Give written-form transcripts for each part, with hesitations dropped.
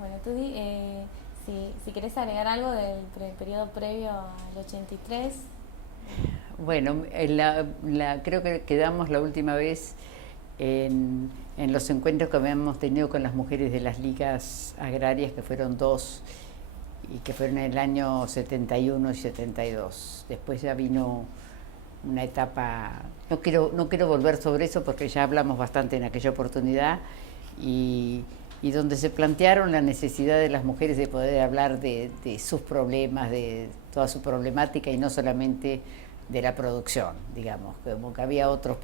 Bueno, tú si querés agregar algo del periodo previo al 83. Bueno, creo que quedamos la última vez en los encuentros que habíamos tenido con las mujeres de las ligas agrarias, que fueron dos, y que fueron en el año 71 y 72. Después ya vino una etapa, no quiero volver sobre eso porque ya hablamos bastante en aquella oportunidad, y, y donde se plantearon la necesidad de las mujeres de poder hablar de sus problemas, de toda su problemática, y no solamente de la producción, digamos, como que había otras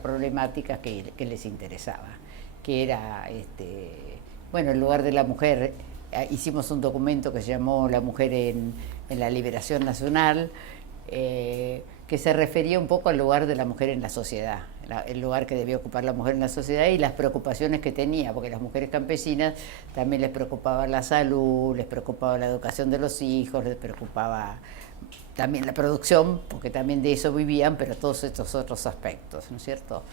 problemáticas que les interesaba, que era, bueno, el lugar de la mujer. Hicimos un documento que se llamó La mujer en la liberación nacional, que se refería un poco al lugar de la mujer en la sociedad, el lugar que debía ocupar la mujer en la sociedad y las preocupaciones que tenía, porque las mujeres campesinas también les preocupaba la salud, les preocupaba la educación de los hijos, les preocupaba también la producción, porque también de eso vivían, pero todos estos otros aspectos, ¿no es cierto?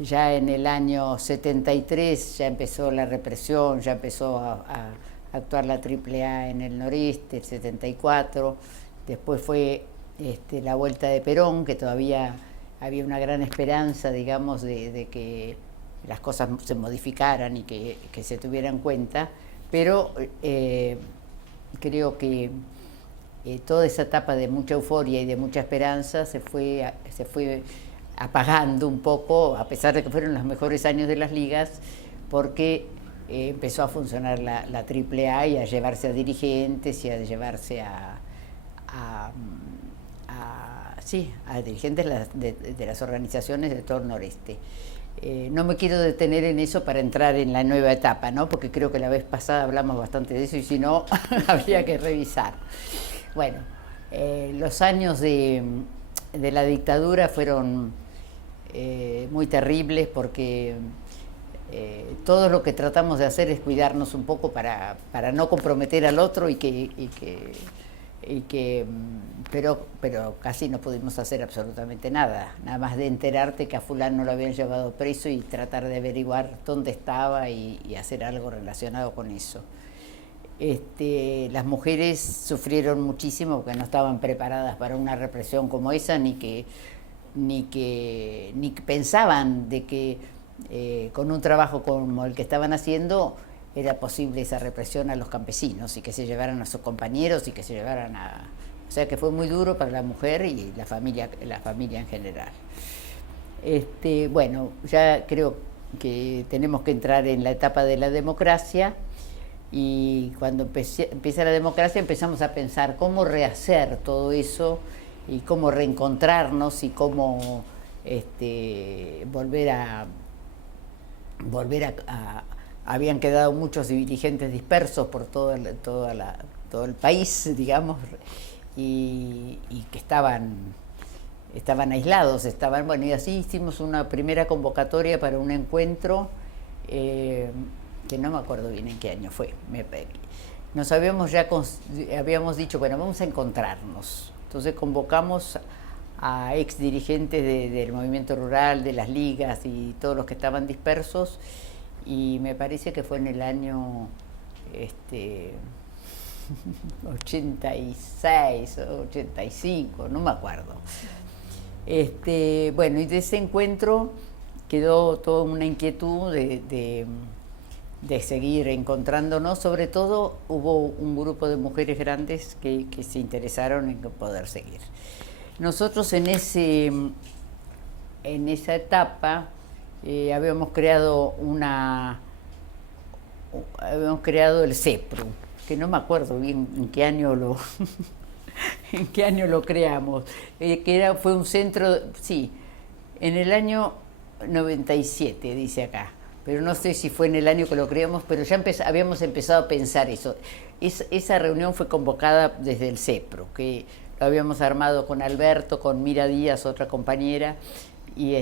Ya en el año 73 ya empezó la represión, ya empezó a actuar la AAA en el noreste, el 74, después fue la vuelta de Perón, que todavía había una gran esperanza, digamos, de que las cosas se modificaran y que se tuvieran en cuenta, pero creo que toda esa etapa de mucha euforia y de mucha esperanza se fue apagando un poco, a pesar de que fueron los mejores años de las ligas, porque empezó a funcionar la AAA y a llevarse a dirigentes y a llevarse a dirigentes de las organizaciones de todo el noreste. No me quiero detener en eso para entrar en la nueva etapa, ¿no? Porque creo que la vez pasada hablamos bastante de eso y si no, habría que revisar. Bueno, los años de la dictadura fueron muy terribles porque todo lo que tratamos de hacer es cuidarnos un poco para no comprometer al otro pero casi no pudimos hacer absolutamente nada más de enterarte que a fulano lo habían llevado preso y tratar de averiguar dónde estaba y hacer algo relacionado con eso. Las mujeres sufrieron muchísimo porque no estaban preparadas para una represión como esa, ni pensaban de que con un trabajo como el que estaban haciendo era posible esa represión a los campesinos y que se llevaran a sus compañeros y que se llevaran a... O sea que fue muy duro para la mujer y la familia en general. Bueno, ya creo que tenemos que entrar en la etapa de la democracia, y cuando empieza la democracia empezamos a pensar cómo rehacer todo eso y cómo reencontrarnos y cómo volver a habían quedado muchos dirigentes dispersos por todo el país, digamos, y que estaban aislados, bueno, y así hicimos una primera convocatoria para un encuentro, que no me acuerdo bien en qué año fue. Nos habíamos dicho, bueno, vamos a encontrarnos. Entonces convocamos a ex dirigentes del movimiento rural, de las ligas y todos los que estaban dispersos, y me parece que fue en el año 86 o 85, no me acuerdo. Bueno, y de ese encuentro quedó toda una inquietud de seguir encontrándonos. Sobre todo hubo un grupo de mujeres grandes que se interesaron en poder seguir. Nosotros en esa etapa habíamos creado el CEPRU, que no me acuerdo bien en qué año en qué año lo creamos, fue un centro, sí, en el año 97, dice acá, pero no sé si fue en el año que lo creamos, pero ya habíamos empezado a pensar eso. Esa reunión fue convocada desde el CEPRO, que lo habíamos armado con Alberto, con Mira Díaz, otra compañera, y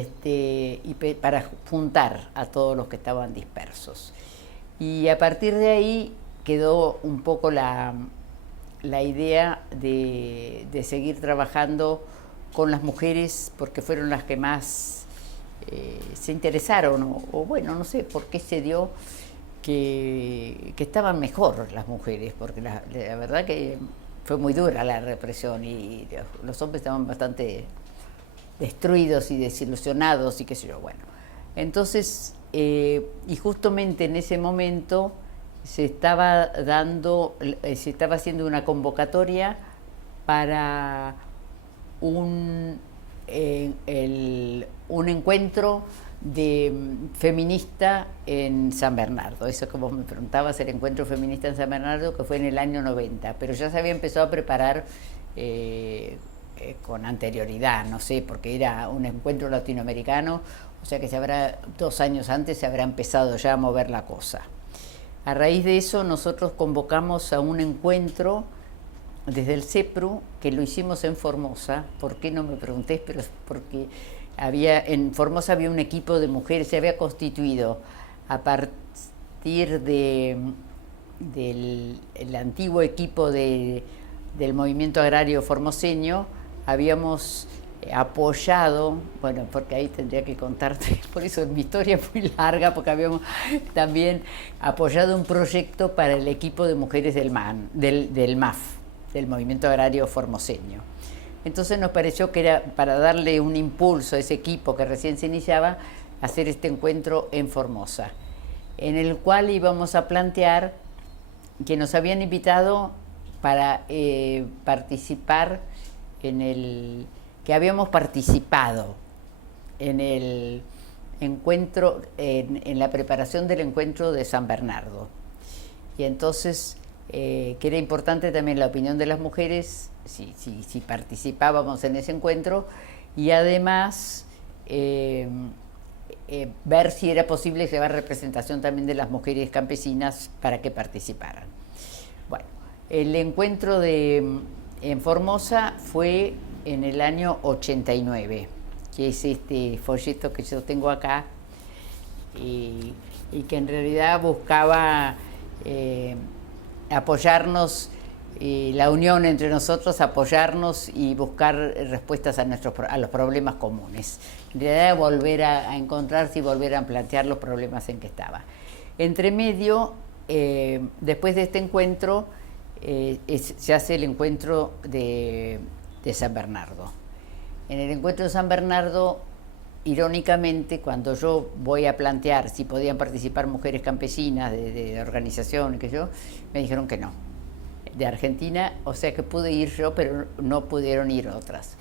para juntar a todos los que estaban dispersos. Y a partir de ahí quedó un poco la idea de seguir trabajando con las mujeres, porque fueron las que más se interesaron, o bueno, no sé por qué se dio, que estaban mejor las mujeres, porque la verdad que fue muy dura la represión y los hombres estaban bastante destruidos y desilusionados y qué sé yo, bueno. Entonces, y justamente en ese momento se estaba haciendo una convocatoria para un encuentro feminista en San Bernardo. Eso que vos me preguntabas, el encuentro feminista en San Bernardo, que fue en el año 90, pero ya se había empezado a preparar con anterioridad, no sé, porque era un encuentro latinoamericano, o sea que 2 años antes se habrá empezado ya a mover la cosa. A raíz de eso nosotros convocamos a un encuentro desde el CEPRU, que lo hicimos en Formosa. ¿Por qué no me preguntéis? Pero es porque en Formosa había un equipo de mujeres, se había constituido a partir del antiguo equipo del movimiento agrario formoseño. Habíamos apoyado, bueno, porque ahí tendría que contarte, por eso mi historia es muy larga, porque habíamos también apoyado un proyecto para el equipo de mujeres del MAF, del movimiento agrario formoseño. Entonces nos pareció que era para darle un impulso a ese equipo que recién se iniciaba, hacer este encuentro en Formosa, en el cual íbamos a plantear que nos habían invitado para participar que habíamos participado en el encuentro, en la preparación del encuentro de San Bernardo. Y entonces, que era importante también la opinión de las mujeres, si participábamos en ese encuentro, y además ver si era posible llevar representación también de las mujeres campesinas para que participaran. Bueno, el encuentro en Formosa fue en el año 89, que es este folleto que yo tengo acá, y que en realidad buscaba apoyarnos, la unión entre nosotros, apoyarnos y buscar respuestas a los problemas comunes. En realidad volver a encontrarse y volver a plantear los problemas en que estaba. Entre medio, después de este encuentro, se hace el encuentro de San Bernardo. En el encuentro de San Bernardo, irónicamente, cuando yo voy a plantear si podían participar mujeres campesinas de organización, me dijeron que no, de Argentina, o sea que pude ir yo, pero no pudieron ir otras.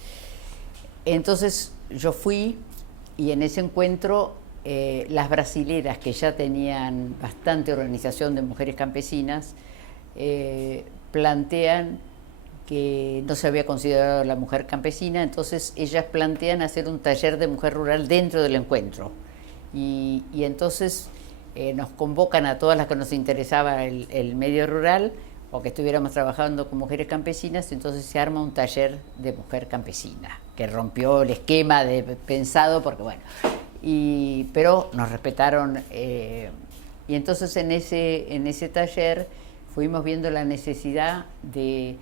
Entonces yo fui, y en ese encuentro las brasileras, que ya tenían bastante organización de mujeres campesinas, plantean que no se había considerado la mujer campesina, entonces ellas plantean hacer un taller de mujer rural dentro del encuentro. Y entonces nos convocan a todas las que nos interesaba el medio rural, o que estuviéramos trabajando con mujeres campesinas, entonces se arma un taller de mujer campesina, que rompió el esquema pensado, porque bueno, pero nos respetaron, y entonces en ese taller fuimos viendo la necesidad de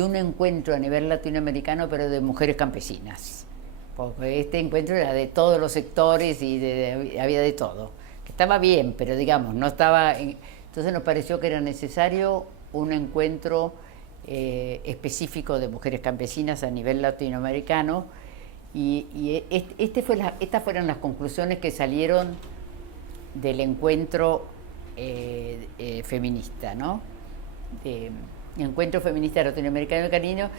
un encuentro a nivel latinoamericano, pero de mujeres campesinas, porque este encuentro era de todos los sectores y había de todo, que estaba bien, pero digamos, no estaba. Entonces nos pareció que era necesario un encuentro específico de mujeres campesinas a nivel latinoamericano, y estas fueron las conclusiones que salieron del encuentro feminista, ¿no? Encuentro Feminista Latinoamericano y Cariño,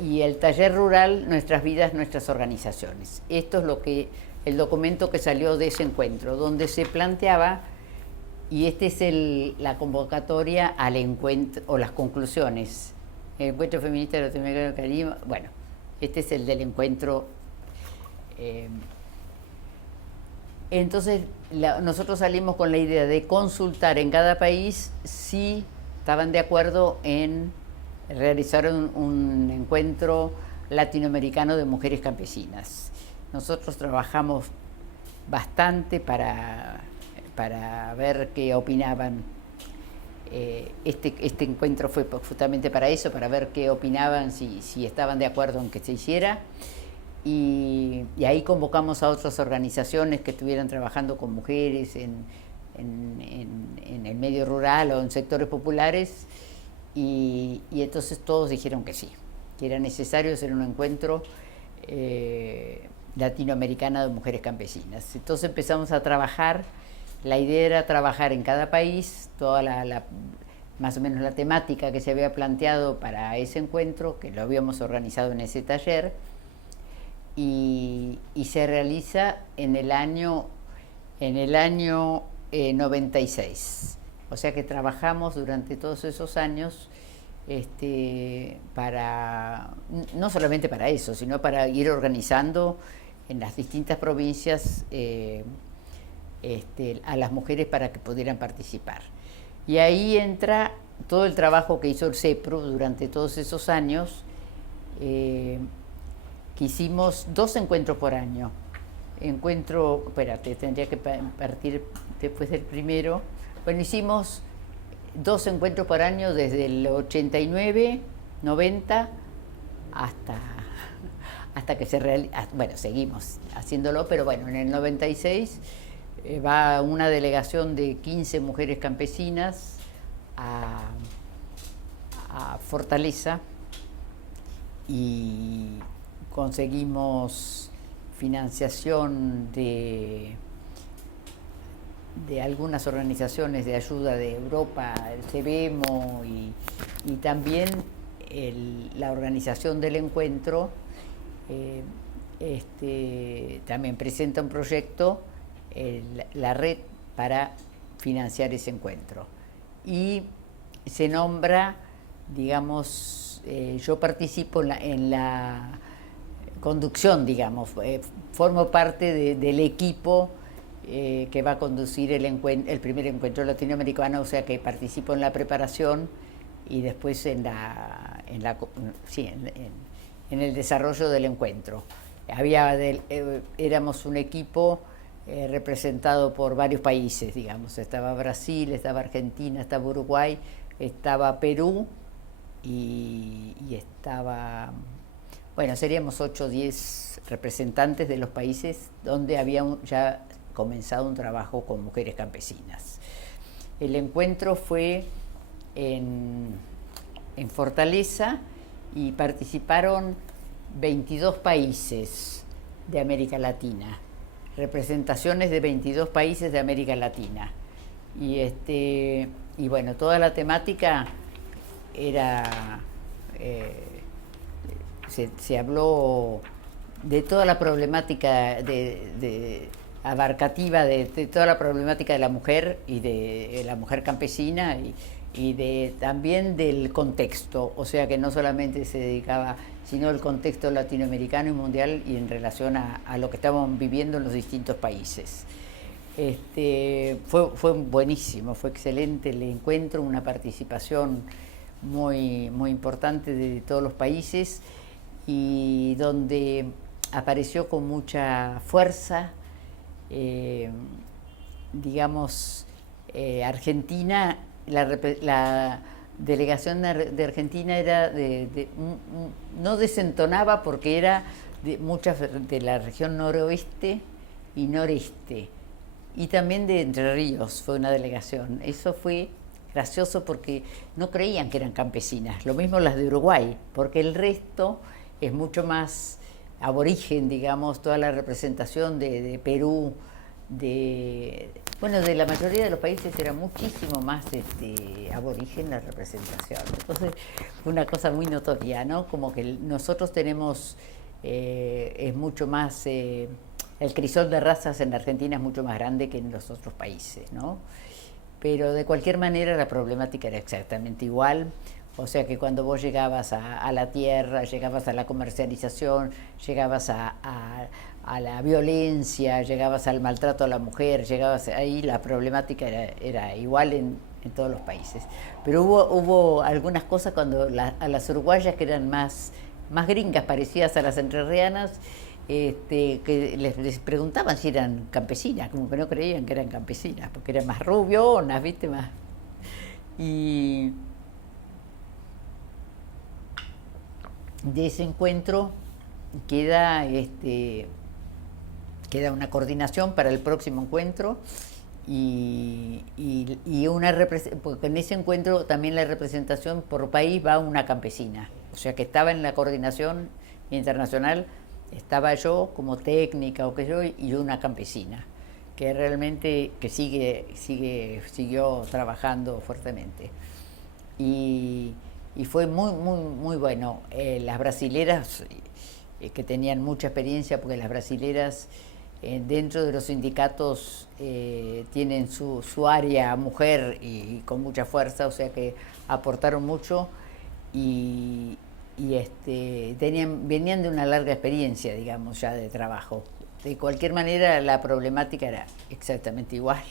y el taller rural, Nuestras Vidas, Nuestras Organizaciones. Esto es el documento que salió de ese encuentro, donde se planteaba, y es la convocatoria al encuentro, o las conclusiones. El Encuentro Feminista Latinoamericano y Cariño, bueno, este es el del encuentro. Entonces, nosotros salimos con la idea de consultar en cada país si estaban de acuerdo en realizar un encuentro latinoamericano de mujeres campesinas. Nosotros trabajamos bastante para ver qué opinaban. Este encuentro fue justamente para eso, para ver qué opinaban, si estaban de acuerdo en que se hiciera. Y ahí convocamos a otras organizaciones que estuvieran trabajando con mujeres en el medio rural o en sectores populares, y entonces todos dijeron que sí, que era necesario hacer un encuentro latinoamericano de mujeres campesinas. Entonces empezamos a trabajar. La idea era trabajar en cada país toda más o menos la temática que se había planteado para ese encuentro, que lo habíamos organizado en ese taller, y se realiza en el año 96. O sea que trabajamos durante todos esos años no solamente para eso, sino para ir organizando en las distintas provincias a las mujeres para que pudieran participar. Y ahí entra todo el trabajo que hizo el CEPRO durante todos esos años, que hicimos 2 encuentros por año. Tendría que partir después del primero. Bueno, hicimos 2 encuentros por año desde el 89, 90 hasta que se realiza. Bueno, seguimos haciéndolo, pero bueno, en el 96 va una delegación de 15 mujeres campesinas a Fortaleza y conseguimos financiación de algunas organizaciones de ayuda de Europa, el CEBEMO, y también la organización del encuentro también presenta un proyecto, la red para financiar ese encuentro. Y se nombra, digamos, yo participo en la conducción, digamos, formo parte del equipo que va a conducir el primer encuentro latinoamericano, o sea que participo en la preparación y después en el desarrollo del encuentro. Éramos un equipo representado por varios países, digamos. Estaba Brasil, estaba Argentina, estaba Uruguay, estaba Perú y estaba... Bueno, seríamos 8 o 10 representantes de los países donde había ya comenzado un trabajo con mujeres campesinas. El encuentro fue en Fortaleza y participaron 22 países de América Latina, representaciones de 22 países de América Latina. Y bueno, toda la temática era... se habló de toda la problemática abarcativa de toda la problemática de la mujer y de la mujer campesina y también del contexto, o sea que no solamente se dedicaba, sino el contexto latinoamericano y mundial y en relación a lo que estábamos viviendo en los distintos países. Fue buenísimo, fue excelente el encuentro, una participación muy, muy importante de todos los países y donde apareció con mucha fuerza, digamos, Argentina, la delegación de Argentina era no desentonaba porque era muchas de la región noroeste y noreste, y también de Entre Ríos fue una delegación. Eso fue gracioso porque no creían que eran campesinas, lo mismo las de Uruguay, porque el resto es mucho más aborigen, digamos, toda la representación de Perú, de la mayoría de los países era muchísimo más aborigen la representación. Entonces fue una cosa muy notoria, ¿no? Como que nosotros tenemos, es mucho más, el crisol de razas en Argentina es mucho más grande que en los otros países, ¿no? Pero de cualquier manera la problemática era exactamente igual. O sea que cuando vos llegabas a la tierra, llegabas a la comercialización, llegabas a la violencia, llegabas al maltrato a la mujer, llegabas ahí, la problemática era igual en todos los países. Pero hubo algunas cosas cuando a las uruguayas, que eran más gringas, parecidas a las entrerrianas, que les preguntaban si eran campesinas, como que no creían que eran campesinas, porque eran más rubionas, ¿viste? Más. Y de ese encuentro queda una coordinación para el próximo encuentro, porque en ese encuentro también la representación por país va una campesina, o sea que estaba en la coordinación internacional, estaba yo como técnica o que yo y una campesina que realmente que siguió trabajando fuertemente y fue muy bueno. Las brasileras que tenían mucha experiencia, porque las brasileras dentro de los sindicatos tienen su área mujer y con mucha fuerza, o sea que aportaron mucho y venían de una larga experiencia, digamos, ya de trabajo. De cualquier manera, la problemática era exactamente igual,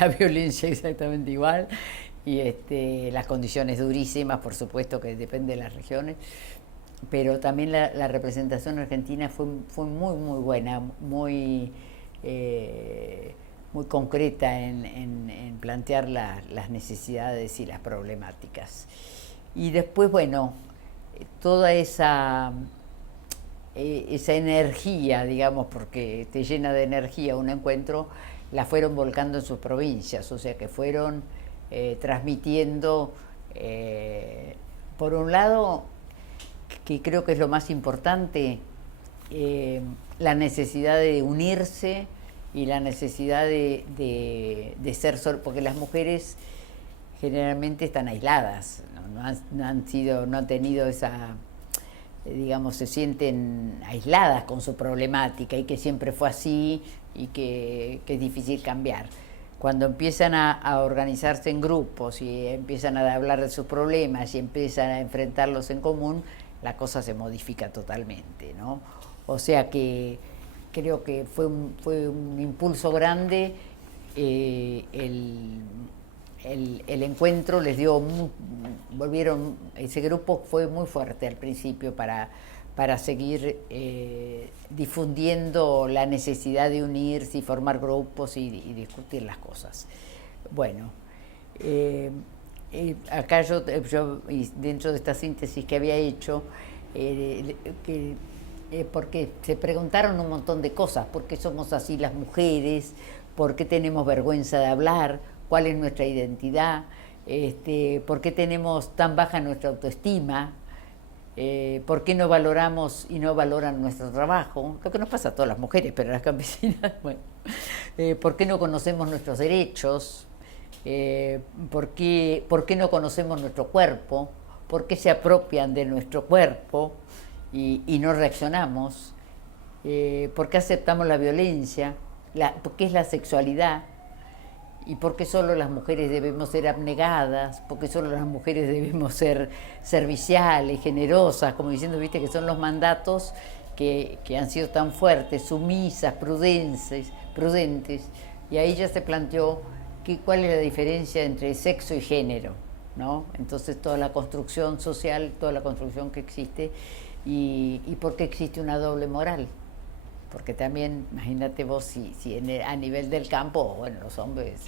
la violencia exactamente igual, y las condiciones durísimas, por supuesto que depende de las regiones, pero también la representación argentina fue muy buena, muy concreta en plantear las necesidades y las problemáticas. Y después, bueno, toda esa energía, digamos, porque te llena de energía un encuentro, la fueron volcando en sus provincias, o sea que fueron transmitiendo, por un lado, que creo que es lo más importante, la necesidad de unirse y la necesidad de ser porque las mujeres generalmente están aisladas, no han tenido esa, digamos, se sienten aisladas con su problemática y que siempre fue así y que es difícil cambiar. Cuando empiezan a organizarse en grupos y empiezan a hablar de sus problemas y empiezan a enfrentarlos en común, la cosa se modifica totalmente, ¿no? O sea que creo que fue un impulso grande. El encuentro les dio, ese grupo fue muy fuerte al principio para seguir difundiendo la necesidad de unirse y formar grupos y discutir las cosas. Bueno, acá yo dentro de esta síntesis que había hecho, porque se preguntaron un montón de cosas: ¿por qué somos así las mujeres? ¿Por qué tenemos vergüenza de hablar? ¿Cuál es nuestra identidad? ¿Por qué tenemos tan baja nuestra autoestima? ¿Por qué no valoramos y no valoran nuestro trabajo? Lo que nos pasa a todas las mujeres, pero a las campesinas, bueno. ¿Por qué no conocemos nuestros derechos? ¿Por qué no conocemos nuestro cuerpo? ¿Por qué se apropian de nuestro cuerpo y no reaccionamos? ¿Por qué aceptamos la violencia? ¿Qué es la sexualidad? ¿Y por qué solo las mujeres debemos ser abnegadas? ¿Por qué solo las mujeres debemos ser serviciales, generosas? Como diciendo, viste, que son los mandatos que han sido tan fuertes, sumisas, prudentes. Y ahí ya se planteó cuál es la diferencia entre sexo y género, ¿no? Entonces toda la construcción social, toda la construcción que existe, y por qué existe una doble moral. Porque también, imagínate vos, si a nivel del campo, bueno, los hombres...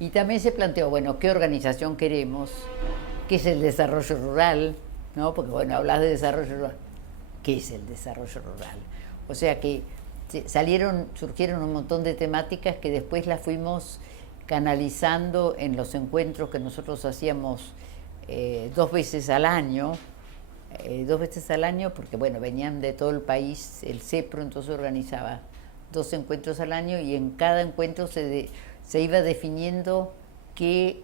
Y también se planteó, bueno, ¿qué organización queremos? ¿Qué es el desarrollo rural? ¿No? Porque, bueno, hablas de desarrollo rural. ¿Qué es el desarrollo rural? O sea que surgieron un montón de temáticas que después las fuimos canalizando en los encuentros que nosotros hacíamos 2 veces al año, porque bueno, venían de todo el país, el CEPRO entonces organizaba 2 encuentros al año, y en cada encuentro se iba definiendo qué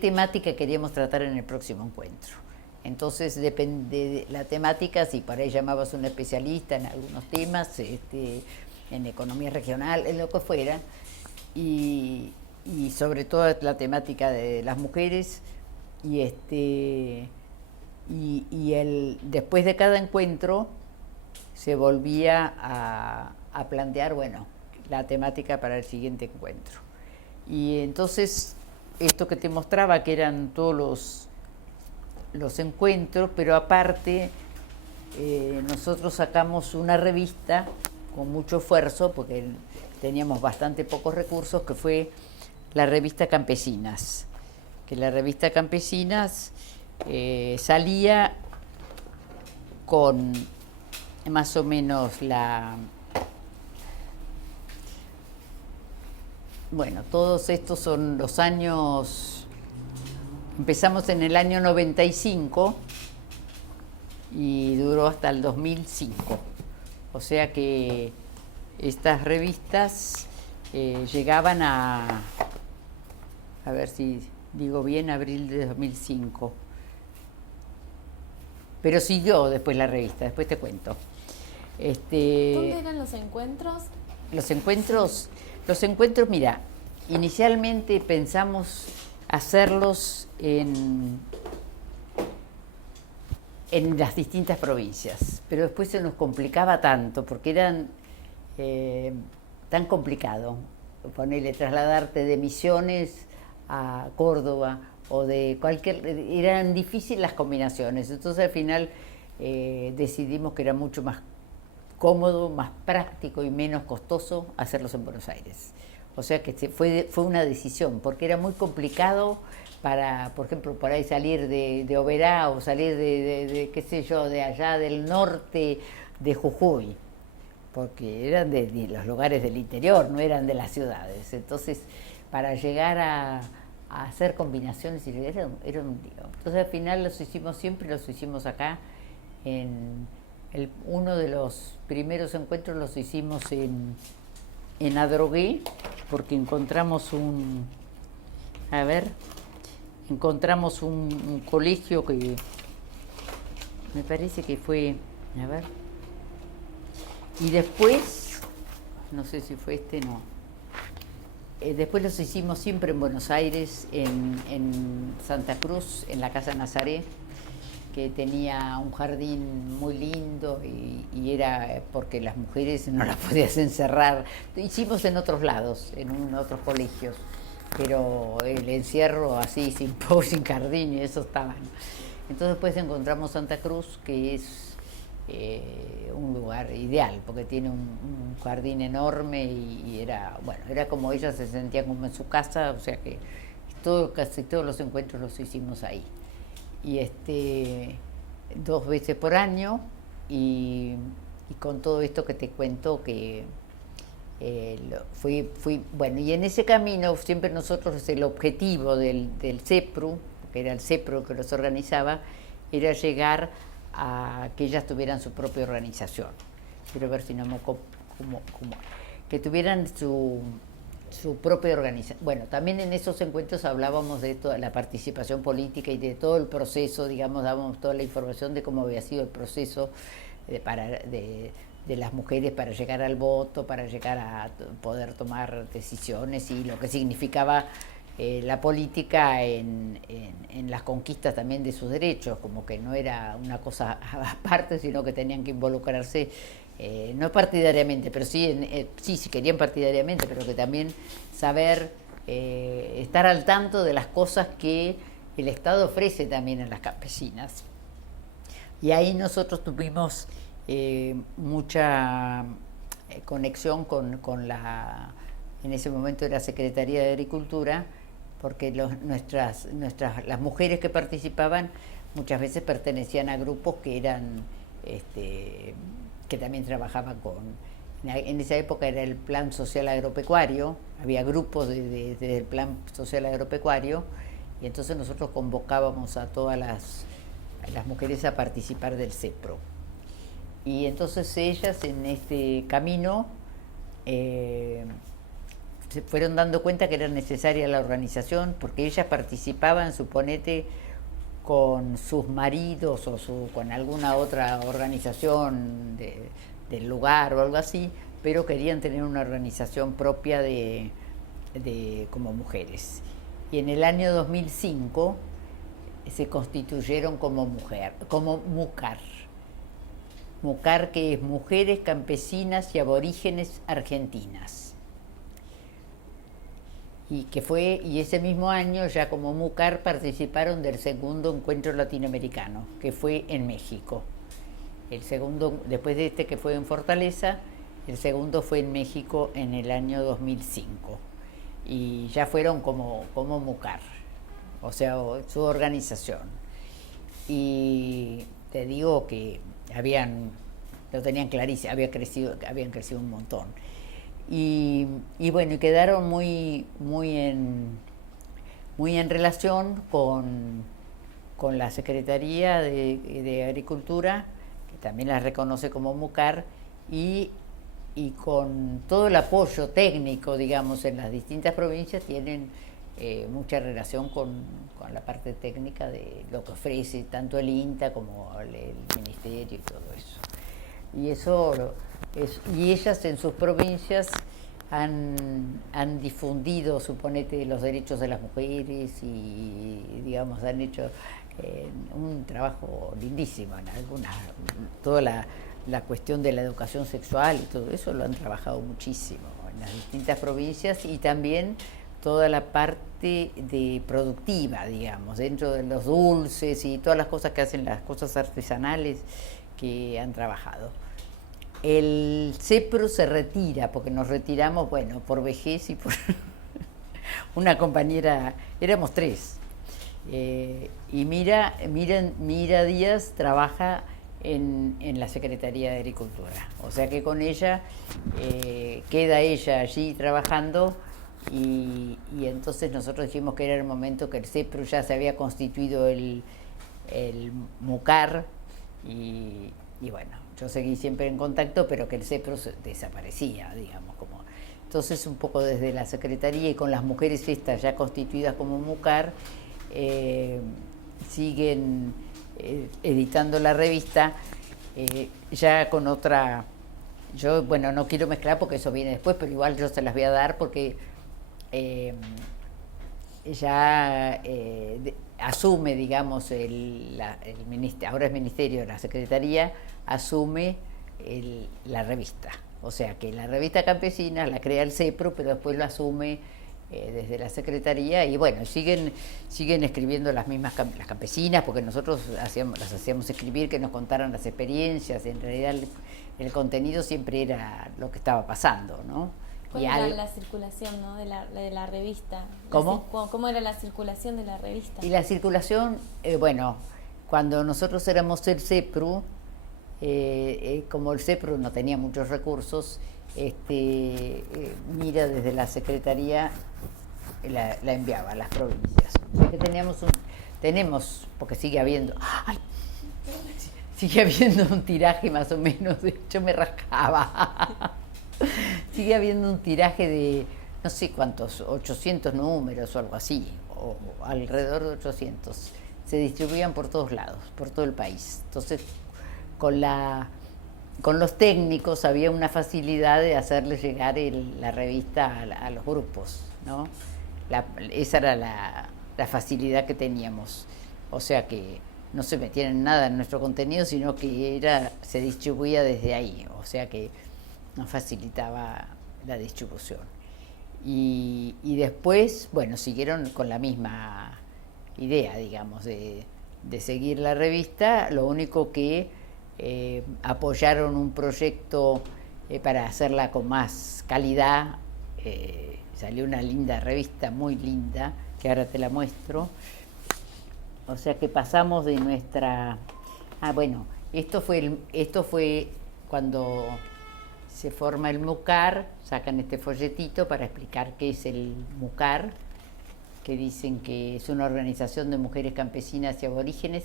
temática queríamos tratar en el próximo encuentro. Entonces depende de la temática, si para ahí llamabas a un especialista en algunos temas, en economía regional, en lo que fuera, y sobre todo la temática de las mujeres, después de cada encuentro se volvía a plantear, bueno, la temática para el siguiente encuentro. Y entonces, esto que te mostraba, que eran todos los encuentros, pero aparte nosotros sacamos una revista con mucho esfuerzo, porque teníamos bastante pocos recursos, que fue la revista Campesinas. Que la revista Campesinas salía con más o menos bueno, todos estos son los años, empezamos en el año 95 y duró hasta el 2005. O sea que estas revistas llegaban a ver si digo bien, abril de 2005. Pero siguió después la revista, después te cuento. ¿Dónde eran los encuentros? Los encuentros, mira, inicialmente pensamos hacerlos en las distintas provincias, pero después se nos complicaba tanto, porque eran tan complicado, ponerle, trasladarte de Misiones a Córdoba o de cualquier, eran difíciles las combinaciones, entonces al final decidimos que era mucho más cómodo, más práctico y menos costoso hacerlos en Buenos Aires. O sea que fue una decisión, porque era muy complicado para, por ejemplo, por ahí salir de Oberá o salir de qué sé yo, de allá del norte de Jujuy, porque eran de los lugares del interior, no eran de las ciudades. Entonces, para llegar a hacer combinaciones era un lío. Entonces, al final los hicimos acá. Uno de los primeros encuentros los hicimos en Adrogué, porque encontramos un colegio que me parece que fue, y después, no sé si fue no. Después los hicimos siempre en Buenos Aires, en Santa Cruz, en la Casa Nazaré, que tenía un jardín muy lindo y era porque las mujeres no las podías encerrar. Hicimos en otros lados, en otros colegios, pero el encierro así, sin jardín y eso estaba. Entonces después encontramos Santa Cruz, que es un lugar ideal, porque tiene un jardín enorme y era como ella se sentía como en su casa, o sea que casi todos los encuentros los hicimos ahí. Y 2 veces por año y con todo esto que te cuento que bueno, y en ese camino siempre nosotros el objetivo del CEPRU, que era el CEPRU que los organizaba, era llegar a que ellas tuvieran su propia organización. Quiero ver si no me que tuvieran su propia organización. Bueno, también en esos encuentros hablábamos de toda la participación política y de todo el proceso, digamos, dábamos toda la información de cómo había sido el proceso de las mujeres para llegar al voto, para llegar a poder tomar decisiones y lo que significaba la política en las conquistas también de sus derechos, como que no era una cosa aparte, sino que tenían que involucrarse. No partidariamente, pero sí querían partidariamente, pero que también saber estar al tanto de las cosas que el Estado ofrece también a las campesinas. Y ahí nosotros tuvimos mucha conexión con en ese momento era Secretaría de Agricultura, porque las mujeres que participaban muchas veces pertenecían a grupos que eran que también trabajaban en esa época era el Plan Social Agropecuario, había grupos del Plan Social Agropecuario, y entonces nosotros convocábamos a todas las mujeres a participar del CEPRO. Y entonces ellas en este camino se fueron dando cuenta que era necesaria la organización, porque ellas participaban, suponete, con sus maridos o con alguna otra organización del lugar o algo así, pero querían tener una organización propia como mujeres. Y en el año 2005 se constituyeron como MUCAR. MUCAR, que es Mujeres Campesinas y Aborígenes Argentinas. Y ese mismo año ya como MUCAR participaron del segundo encuentro latinoamericano, que fue en México. El segundo, después de que fue en Fortaleza, el segundo fue en México en el año 2005. Y ya fueron como MUCAR, o sea, su organización. Y te digo que lo tenían clarísimo, habían crecido un montón. y bueno, quedaron muy en relación con la Secretaría de Agricultura, que también las reconoce como MUCAR, y con todo el apoyo técnico, digamos, en las distintas provincias, tienen mucha relación con la parte técnica de lo que ofrece tanto el INTA como el Ministerio y todo eso. Y y ellas en sus provincias han difundido, suponete, los derechos de las mujeres y, digamos, han hecho un trabajo lindísimo en toda la cuestión de la educación sexual y todo eso lo han trabajado muchísimo en las distintas provincias, y también toda la parte de productiva, digamos, dentro de los dulces y todas las cosas que hacen, las cosas artesanales que han trabajado. El CEPRO se retira, porque nos retiramos, bueno, por vejez y por una compañera, éramos 3. Y Mira Díaz trabaja en la Secretaría de Agricultura. O sea que con ella, queda ella allí trabajando, y entonces nosotros dijimos que era el momento que el CEPRO ya se había constituido el MUCAR, y bueno, yo seguí siempre en contacto, pero que el CEPRO desaparecía, digamos. Entonces, un poco desde la Secretaría y con las mujeres estas ya constituidas como MUCAR, siguen editando la revista, ya con otra. Yo, bueno, no quiero mezclar porque eso viene después, pero igual yo se las voy a dar porque ya asume, digamos, el ministerio, ahora es ministerio, la Secretaría asume la revista. O sea que la revista campesina la crea el CEPRO, pero después lo asume desde la Secretaría, y bueno, siguen escribiendo las mismas las campesinas, porque nosotros las hacíamos escribir, que nos contaran las experiencias. En realidad el contenido siempre era lo que estaba pasando, ¿no? ¿Cuál era la circulación, ¿no?, de la revista? ¿Cómo? ¿Cómo era la circulación de la revista? Y la circulación, bueno, cuando nosotros éramos el CEPRO, como el CEPRO no tenía muchos recursos, Mira desde la Secretaría la enviaba a las provincias. O sea que tenemos, porque sigue habiendo un tiraje más o menos, de hecho me rascaba. Sigue habiendo un tiraje de no sé cuántos, 800 números o algo así, o alrededor de 800. Se distribuían por todos lados, por todo el país. Entonces, con los técnicos había una facilidad de hacerles llegar la revista a los grupos, ¿no? Esa era la facilidad que teníamos. O sea que no se metían en nada en nuestro contenido, sino que se distribuía desde ahí. O sea que nos facilitaba la distribución. Y después, bueno, siguieron con la misma idea, digamos, de seguir la revista. Lo único que apoyaron un proyecto para hacerla con más calidad. Salió una linda revista, muy linda, que ahora te la muestro. O sea que pasamos de nuestra... bueno, esto fue cuando se forma el MUCAR, sacan este folletito para explicar qué es el MUCAR, que dicen que es una organización de mujeres campesinas y aborígenes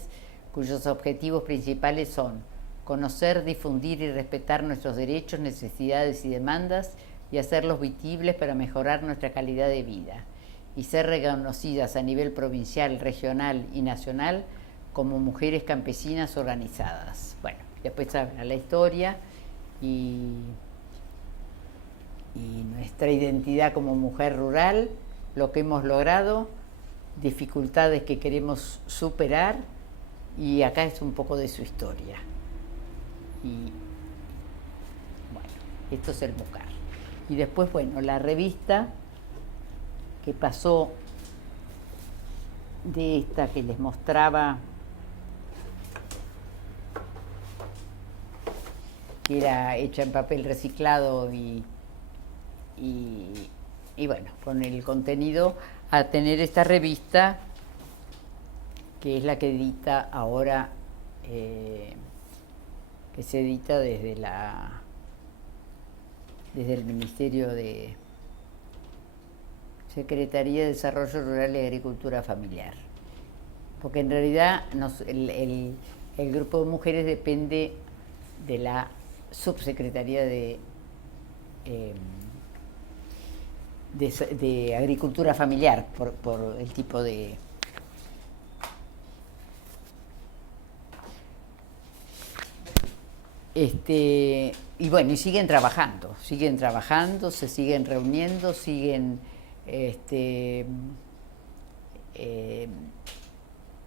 cuyos objetivos principales son conocer, difundir y respetar nuestros derechos, necesidades y demandas, y hacerlos visibles para mejorar nuestra calidad de vida, y ser reconocidas a nivel provincial, regional y nacional como mujeres campesinas organizadas. Bueno, después habla la historia y nuestra identidad como mujer rural, lo que hemos logrado, dificultades que queremos superar, y acá es un poco de su historia. Y bueno, esto es el MUCAR. Y después, bueno, la revista que pasó de esta que les mostraba, que era hecha en papel reciclado y bueno, con el contenido, a tener esta revista, que es la que edita ahora, que se edita desde desde el Ministerio de Secretaría de Desarrollo Rural y Agricultura Familiar. Porque en realidad el grupo de mujeres depende de la Subsecretaría de Agricultura Familiar, por el tipo de... y bueno, y siguen trabajando, se siguen reuniendo, siguen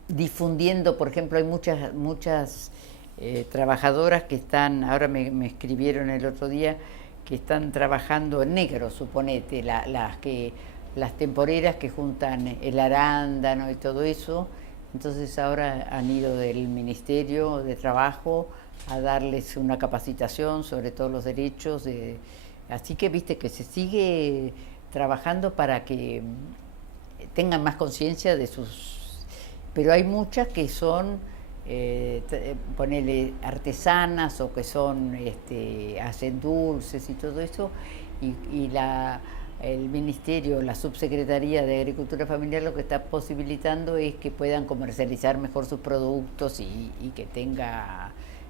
difundiendo. Por ejemplo, hay muchas trabajadoras que están, ahora me escribieron el otro día, que están trabajando en negro, suponete, las temporeras que juntan el arándano y todo eso. Entonces ahora han ido del Ministerio de Trabajo a darles una capacitación sobre todos los derechos. Así que viste que se sigue trabajando para que tengan más conciencia de sus... Pero hay muchas que son, ponele, artesanas, o que son, hacen dulces y todo eso, y el Ministerio, la Subsecretaría de Agricultura Familiar, lo que está posibilitando es que puedan comercializar mejor sus productos y que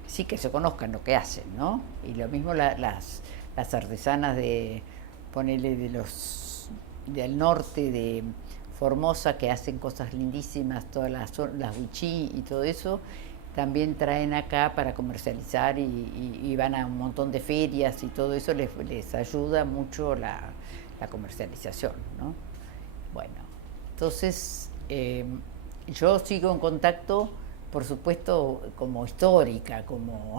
sí, que se conozcan lo que hacen, ¿no? Y lo mismo las artesanas ponele, del norte, de Formosa, que hacen cosas lindísimas, todas las wichí y todo eso, también traen acá para comercializar y van a un montón de ferias y todo eso les ayuda mucho la comercialización, ¿no? Bueno, entonces yo sigo en contacto, por supuesto, como histórica, como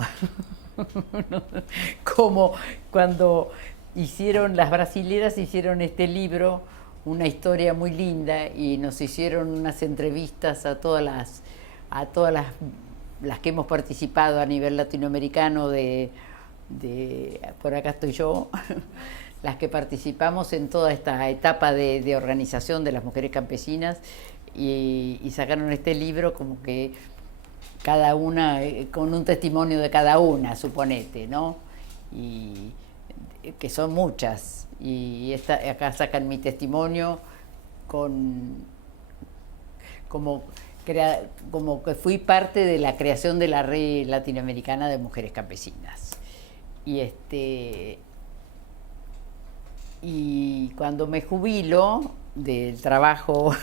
cuando las brasileras hicieron este libro, una historia muy linda, y nos hicieron unas entrevistas a todas las que hemos participado a nivel latinoamericano por acá estoy yo, las que participamos en toda esta etapa de organización de las mujeres campesinas, y sacaron este libro como que cada una, con un testimonio de cada una, suponete, ¿no? Y que son muchas, y acá sacan mi testimonio como que fui parte de la creación de la Red Latinoamericana de Mujeres Campesinas. Y cuando me jubilo del trabajo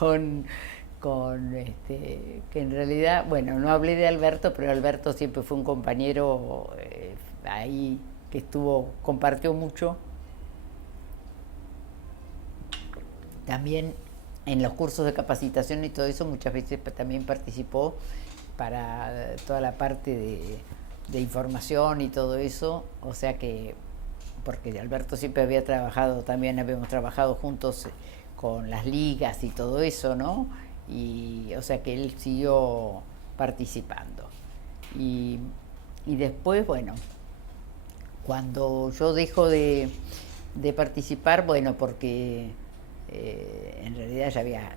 que en realidad, bueno, no hablé de Alberto, pero Alberto siempre fue un compañero ahí que compartió mucho. También en los cursos de capacitación y todo eso, muchas veces también participó para toda la parte de información y todo eso, o sea que, porque Alberto siempre había trabajado, también habíamos trabajado juntos con las ligas y todo eso, ¿no? Y o sea que él siguió participando. Y después, bueno, cuando yo dejo de participar, bueno, porque en realidad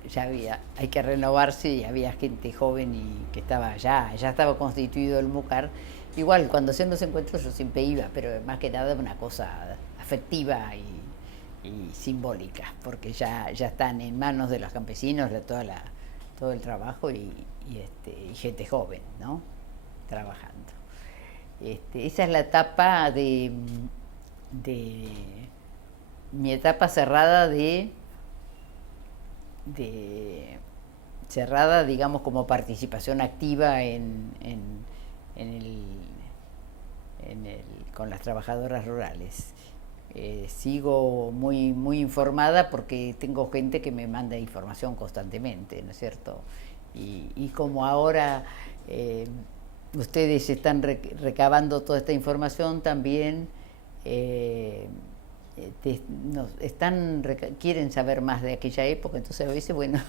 ya había, hay que renovarse, y había gente joven y que ya estaba constituido el MUCAR. Igual, cuando hacían los encuentros yo siempre iba, pero más que nada una cosa afectiva y simbólica, porque ya están en manos de los campesinos todo el trabajo y gente joven, ¿no? Trabajando. Esa es la etapa de mi etapa cerrada cerrada, digamos, como participación activa con las trabajadoras rurales. Sigo muy, muy informada porque tengo gente que me manda información constantemente, ¿no es cierto? Y como ahora ustedes están recabando toda esta información también, quieren saber más de aquella época, entonces a veces, bueno,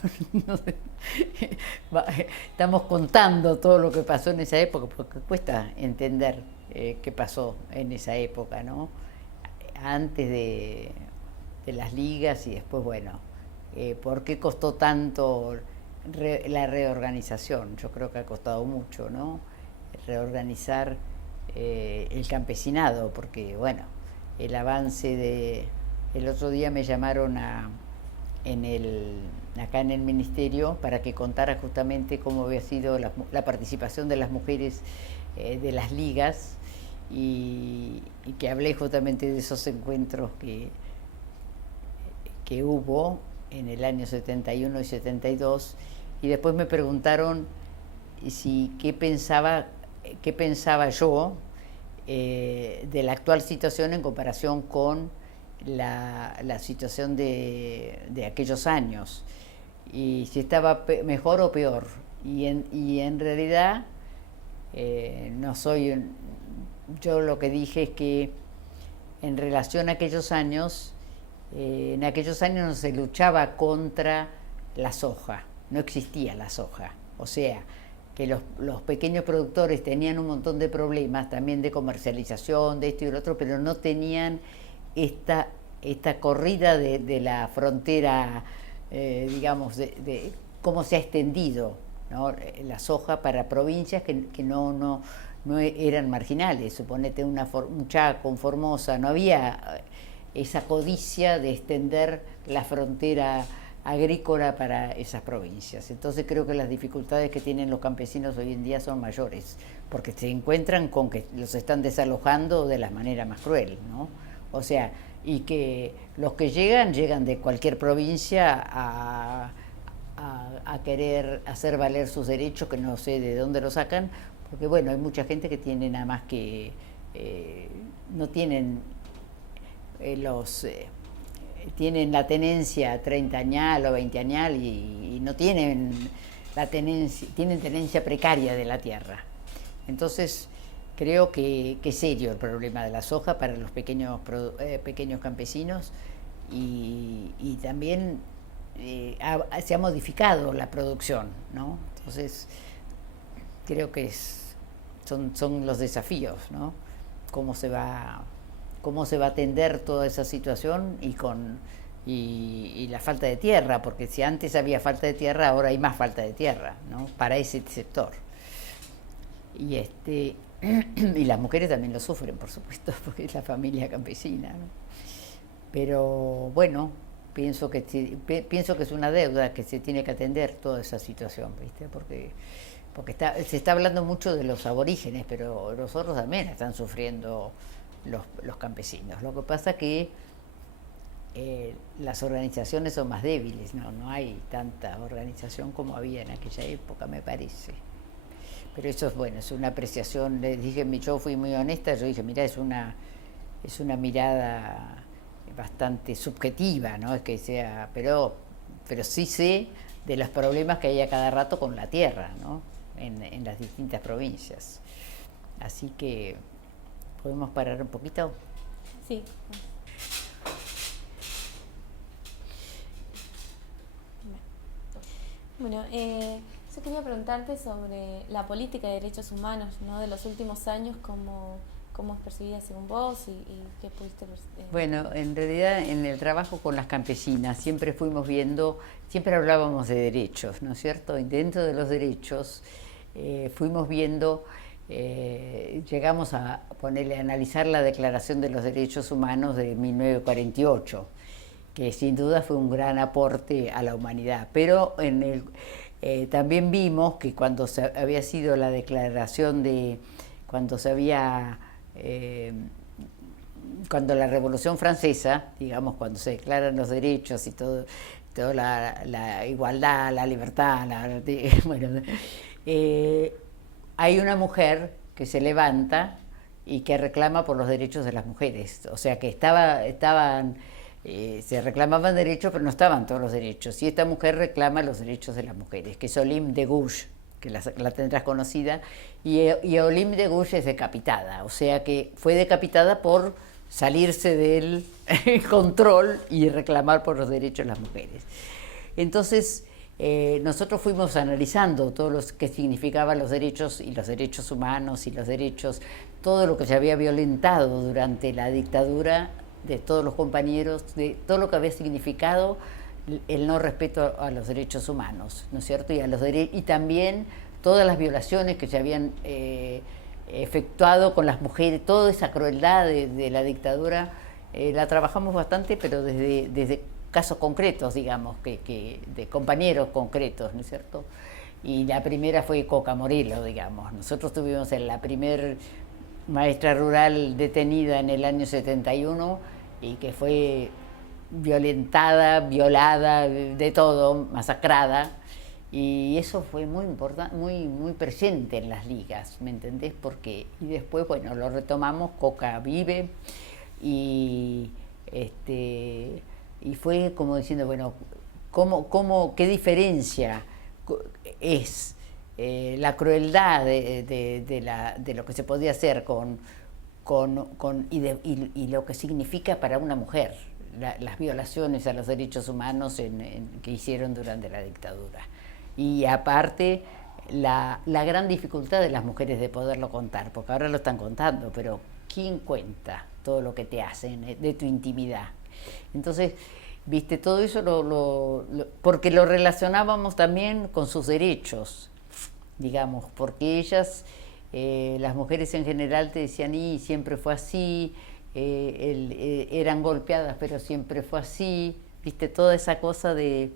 estamos contando todo lo que pasó en esa época, porque cuesta entender qué pasó en esa época, ¿no? Antes de las ligas, y después, bueno, ¿por qué costó tanto la reorganización? Yo creo que ha costado mucho, ¿no? Reorganizar el campesinado, porque bueno, el avance de... El otro día me llamaron acá en el ministerio para que contara justamente cómo había sido la participación de las mujeres de las ligas y que hablé justamente de esos encuentros que hubo en el año 71 y 72, y después me preguntaron qué pensaba yo de la actual situación en comparación con la situación de aquellos años, y si estaba mejor o peor. Y en realidad no soy... Yo lo que dije es que en relación a aquellos años, en aquellos años no se luchaba contra la soja, no existía la soja. O sea, que los pequeños productores tenían un montón de problemas también de comercialización, de esto y lo otro, pero no tenían esta corrida de la frontera, digamos, de cómo se ha extendido, ¿no?, la soja para provincias que no eran marginales. Suponete un Chaco, un Formosa, no había esa codicia de extender la frontera agrícola para esas provincias. Entonces creo que las dificultades que tienen los campesinos hoy en día son mayores, porque se encuentran con que los están desalojando de la manera más cruel, ¿no? O sea, y que los que llegan de cualquier provincia a querer hacer valer sus derechos, que no sé de dónde lo sacan, porque bueno, hay mucha gente que tiene nada más que no tienen tienen la tenencia 30añal o 20añal y no tienen la tenencia, tienen tenencia precaria de la tierra. Entonces creo que es serio el problema de la soja para los pequeños campesinos, y también se ha modificado la producción, ¿no? Entonces creo que son los desafíos, ¿no? Cómo se va a atender toda esa situación y la falta de tierra, porque si antes había falta de tierra, ahora hay más falta de tierra, ¿no?, para ese sector. Y las mujeres también lo sufren, por supuesto, porque es la familia campesina, ¿no? Pero bueno, pienso que es una deuda que se tiene que atender toda esa situación, ¿viste? Porque se está hablando mucho de los aborígenes, pero los otros también están sufriendo los campesinos. Lo que pasa que las organizaciones son más débiles, no hay tanta organización como había en aquella época, me parece. Pero eso es bueno, es una apreciación. Les dije, yo fui muy honesta, yo dije, mira, es una mirada bastante subjetiva, no es que sea, pero sí sé de los problemas que hay a cada rato con la tierra, ¿no?, en las distintas provincias. Así que podemos parar un poquito. Sí. Bueno, yo quería preguntarte sobre la política de derechos humanos, ¿no?, de los últimos años, cómo es percibida según vos y qué pudiste percibir. Bueno, en realidad en el trabajo con las campesinas siempre hablábamos de derechos, ¿no es cierto? Y dentro de los derechos fuimos viendo, llegamos a analizar la Declaración de los Derechos Humanos de 1948, que sin duda fue un gran aporte a la humanidad, pero también vimos que cuando había sido la declaración cuando la Revolución Francesa, digamos, cuando se declaran los derechos y toda la igualdad, la libertad, bueno, hay una mujer que se levanta y que reclama por los derechos de las mujeres. O sea que se reclamaban derechos, pero no estaban todos los derechos. Y esta mujer reclama los derechos de las mujeres, que es Olympe de Gouges, que la tendrás conocida, y Olympe de Gouges es decapitada. O sea que fue decapitada por salirse del control y reclamar por los derechos de las mujeres. Entonces, nosotros fuimos analizando todo lo que significaban los derechos y los derechos humanos y los derechos, todo lo que se había violentado durante la dictadura de todos los compañeros, de todo lo que había significado el no respeto a los derechos humanos, ¿no es cierto? Y también todas las violaciones que se habían efectuado con las mujeres, toda esa crueldad de la dictadura, la trabajamos bastante, pero desde casos concretos, digamos, de compañeros concretos, ¿no es cierto? Y la primera fue Coca Morelo, digamos. Nosotros tuvimos la primer maestra rural detenida en el año 71 y que fue violentada, violada, de todo, masacrada. Y eso fue muy importante, muy presente en las ligas, ¿me entendés? Porque, y después, bueno, lo retomamos, Coca vive, y, y fue como diciendo, bueno, ¿qué diferencia es la crueldad de lo que se podía hacer y lo que significa para una mujer las violaciones a los derechos humanos que hicieron durante la dictadura? Y aparte, la gran dificultad de las mujeres de poderlo contar, porque ahora lo están contando, pero ¿quién cuenta todo lo que te hacen de tu intimidad? Entonces, viste, todo eso porque lo relacionábamos también con sus derechos, digamos, porque ellas, las mujeres en general te decían, y siempre fue así, eran golpeadas, pero siempre fue así, viste, toda esa cosa de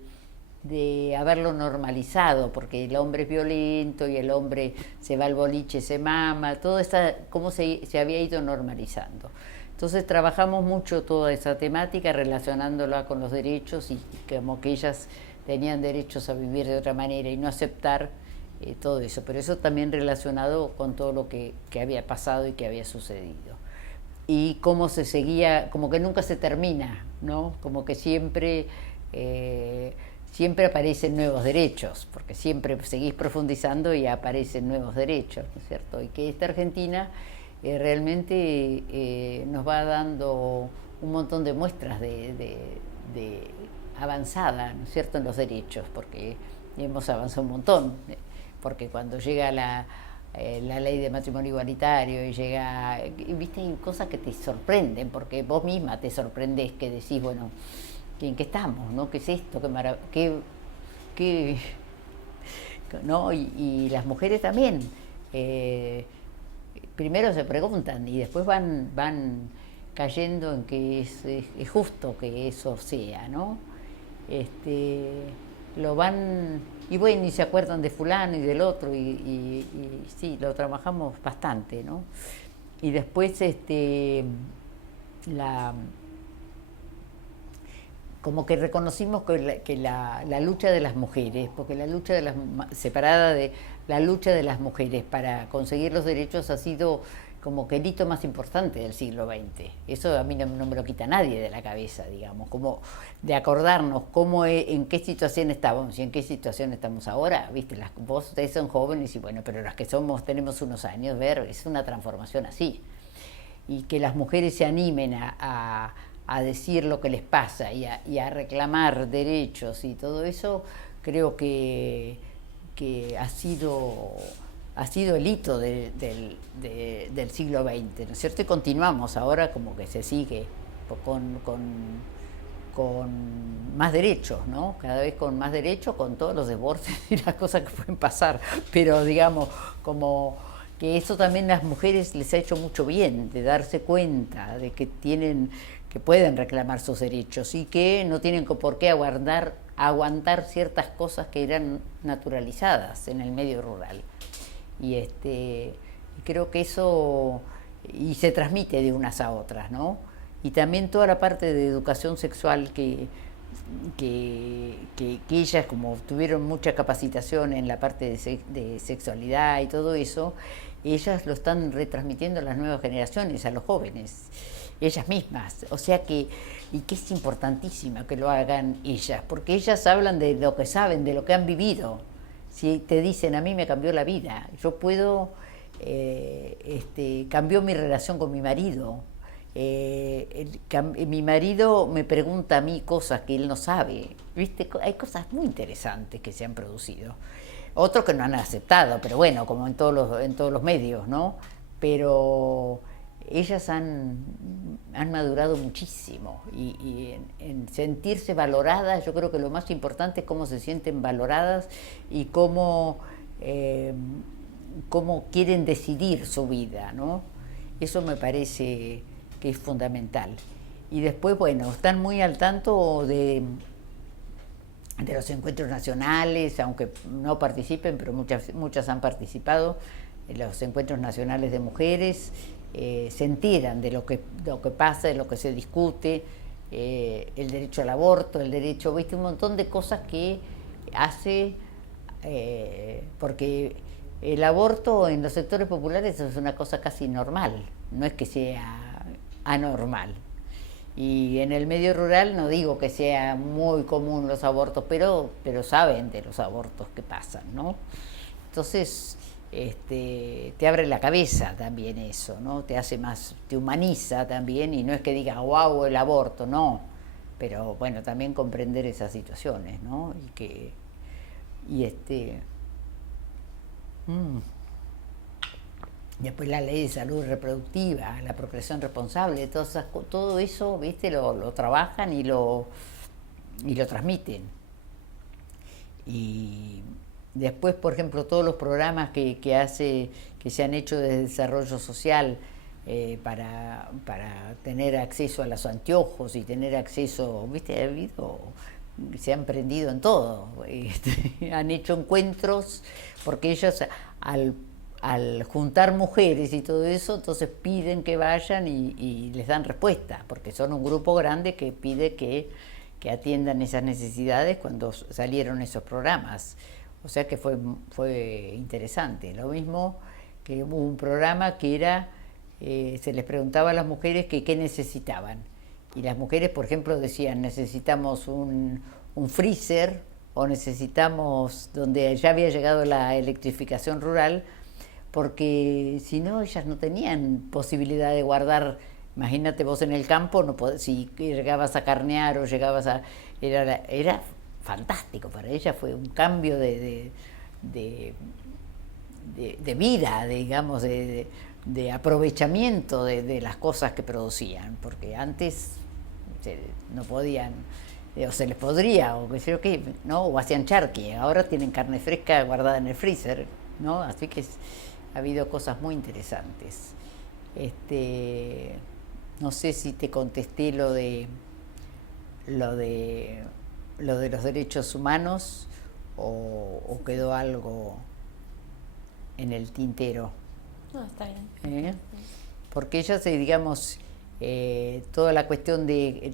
haberlo normalizado, porque el hombre es violento y el hombre se va al boliche, se mama, todo esa, cómo se había ido normalizando. Entonces trabajamos mucho toda esa temática relacionándola con los derechos y como que ellas tenían derechos a vivir de otra manera y no aceptar todo eso, pero eso también relacionado con todo lo que había pasado y que había sucedido. Y cómo se seguía, como que nunca se termina, ¿no? Como que siempre aparecen nuevos derechos, porque siempre seguís profundizando y aparecen nuevos derechos, ¿no es cierto? Y que esta Argentina realmente nos va dando un montón de muestras de avanzada, ¿no es cierto?, en los derechos, porque hemos avanzado un montón, porque cuando llega la ley de matrimonio igualitario y viste, hay cosas que te sorprenden, porque vos misma te sorprendés, que decís, bueno, ¿en qué estamos? ¿No? ¿Qué es esto? ¿No? Y las mujeres también primero se preguntan y después van cayendo en que es justo que eso sea, ¿no? Lo van, y bueno, y se acuerdan de fulano y del otro, y sí, lo trabajamos bastante, ¿no? Y después como que reconocimos que la lucha de las mujeres, porque la lucha separada de la lucha de las mujeres para conseguir los derechos ha sido como que el hito más importante del siglo XX. Eso a mí no me lo quita nadie de la cabeza, digamos, como de acordarnos en qué situación estábamos y en qué situación estamos ahora. Viste, ustedes son jóvenes y bueno, pero las que tenemos unos años, es una transformación así. Y que las mujeres se animen a decir lo que les pasa y a reclamar derechos y todo eso, creo que ha sido el hito del siglo XX, ¿no es cierto? Y continuamos ahora como que se sigue con más derechos, ¿no? Cada vez con más derechos, con todos los desbordes y las cosas que pueden pasar, pero digamos, como que eso también a las mujeres les ha hecho mucho bien, de darse cuenta de que pueden reclamar sus derechos y que no tienen por qué aguantar ciertas cosas que eran naturalizadas en el medio rural. Y creo que eso y se transmite de unas a otras, ¿no? Y también toda la parte de educación sexual que ellas, como tuvieron mucha capacitación en la parte de sexualidad y todo eso, ellas lo están retransmitiendo a las nuevas generaciones, a los jóvenes, ellas mismas. O sea que es importantísimo que lo hagan ellas, porque ellas hablan de lo que saben, de lo que han vivido. Si te dicen, a mí me cambió la vida, yo puedo, cambió mi relación con mi marido, mi marido me pregunta a mí cosas que él no sabe, ¿viste? Hay cosas muy interesantes que se han producido, otros que no han aceptado, pero bueno, como en todos los medios, ¿no? Pero ellas han madurado muchísimo y en sentirse valoradas. Yo creo que lo más importante es cómo se sienten valoradas y cómo cómo quieren decidir su vida, ¿no? Eso me parece que es fundamental. Y después, bueno, están muy al tanto de los encuentros nacionales, aunque no participen, pero muchas han participado en los encuentros nacionales de mujeres, se enteran de lo que pasa, de lo que se discute, el derecho al aborto, el derecho, viste, un montón de cosas que hace, porque el aborto en los sectores populares es una cosa casi normal, no es que sea anormal. Y en el medio rural no digo que sea muy común los abortos, pero saben de los abortos que pasan, ¿no? Entonces, te abre la cabeza también eso, ¿no? Te hace más, te humaniza también, y no es que diga, wow, el aborto, no. Pero bueno, también comprender esas situaciones, ¿no? Después la ley de salud reproductiva, la procreación responsable, todo eso, ¿viste? Lo trabajan y lo transmiten. Y después, por ejemplo, todos los programas que se han hecho de desarrollo social para tener acceso a los anteojos y tener acceso, ¿viste? Se han prendido en todo. Han hecho encuentros, porque ellos al juntar mujeres y todo eso, entonces piden que vayan y les dan respuesta, porque son un grupo grande que pide que atiendan esas necesidades cuando salieron esos programas. O sea que fue interesante. Lo mismo que hubo un programa que era, se les preguntaba a las mujeres que qué necesitaban. Y las mujeres, por ejemplo, decían, necesitamos un freezer, o necesitamos, donde ya había llegado la electrificación rural, porque si no, ellas no tenían posibilidad de guardar. Imagínate vos en el campo, si llegabas a carnear o llegabas a... Era fantástico, para ella fue un cambio de vida, digamos, de aprovechamiento de las cosas que producían, porque antes no podían, o se les podría, o qué sé yo qué, ¿no? O hacían charqui, ahora tienen carne fresca guardada en el freezer, ¿no? Así que ha habido cosas muy interesantes. No sé si te contesté lo de los derechos humanos o quedó algo en el tintero. No, está bien. Porque ellas, digamos, toda la cuestión en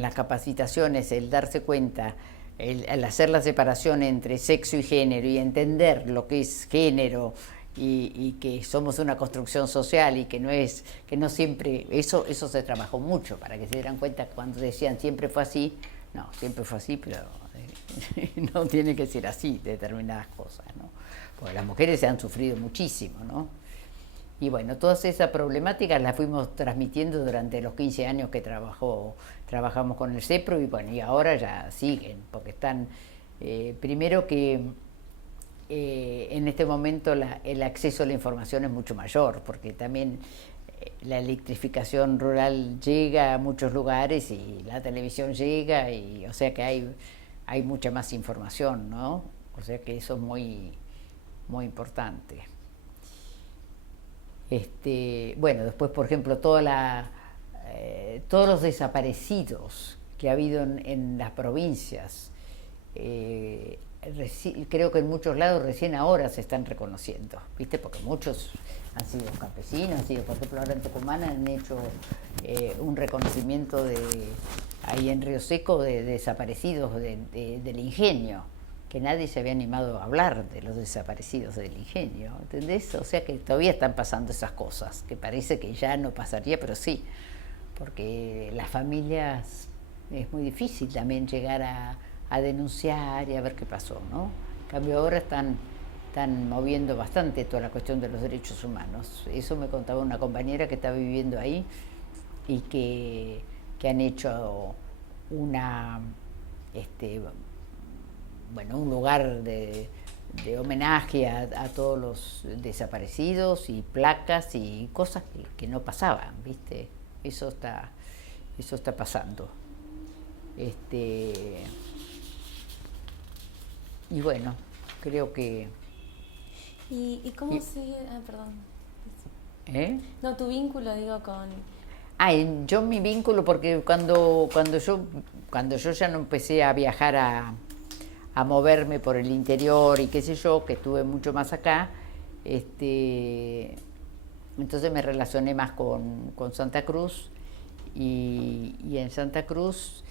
las capacitaciones, el darse cuenta, el hacer la separación entre sexo y género y entender lo que es género y que somos una construcción social y que no siempre, eso se trabajó mucho para que se dieran cuenta cuando decían siempre fue así, no, siempre fue así, pero no tiene que ser así determinadas cosas, ¿no? Porque las mujeres se han sufrido muchísimo, ¿no? Y bueno, todas esas problemáticas las fuimos transmitiendo durante los 15 años que trabajamos con el CEPRO, y bueno, y ahora ya siguen, porque están, primero que en este momento el acceso a la información es mucho mayor, porque también la electrificación rural llega a muchos lugares y la televisión llega, y o sea que hay mucha más información, ¿no? O sea que eso es muy, muy importante. Bueno, después, por ejemplo, todos los desaparecidos que ha habido en las provincias, creo que en muchos lados recién ahora se están reconociendo, ¿viste? Porque muchos han sido campesinos, por ejemplo, ahora en Tucumán han hecho un reconocimiento ahí en Río Seco de desaparecidos del ingenio, que nadie se había animado a hablar de los desaparecidos del ingenio, ¿entendés? O sea que todavía están pasando esas cosas, que parece que ya no pasaría, pero sí, porque las familias es muy difícil también llegar a denunciar y a ver qué pasó, ¿no? En cambio ahora están moviendo bastante toda la cuestión de los derechos humanos. Eso me contaba una compañera que está viviendo ahí y que han hecho un lugar de homenaje a todos los desaparecidos, y placas y cosas que no pasaban, ¿viste? Eso está pasando. Y bueno, creo que ¿Y cómo sigue? Ah, perdón. ¿Eh? No, tu vínculo, digo, con... Yo mi vínculo, porque cuando yo ya no empecé a viajar a moverme por el interior y qué sé yo, que estuve mucho más acá, entonces me relacioné más con Santa Cruz y en Santa Cruz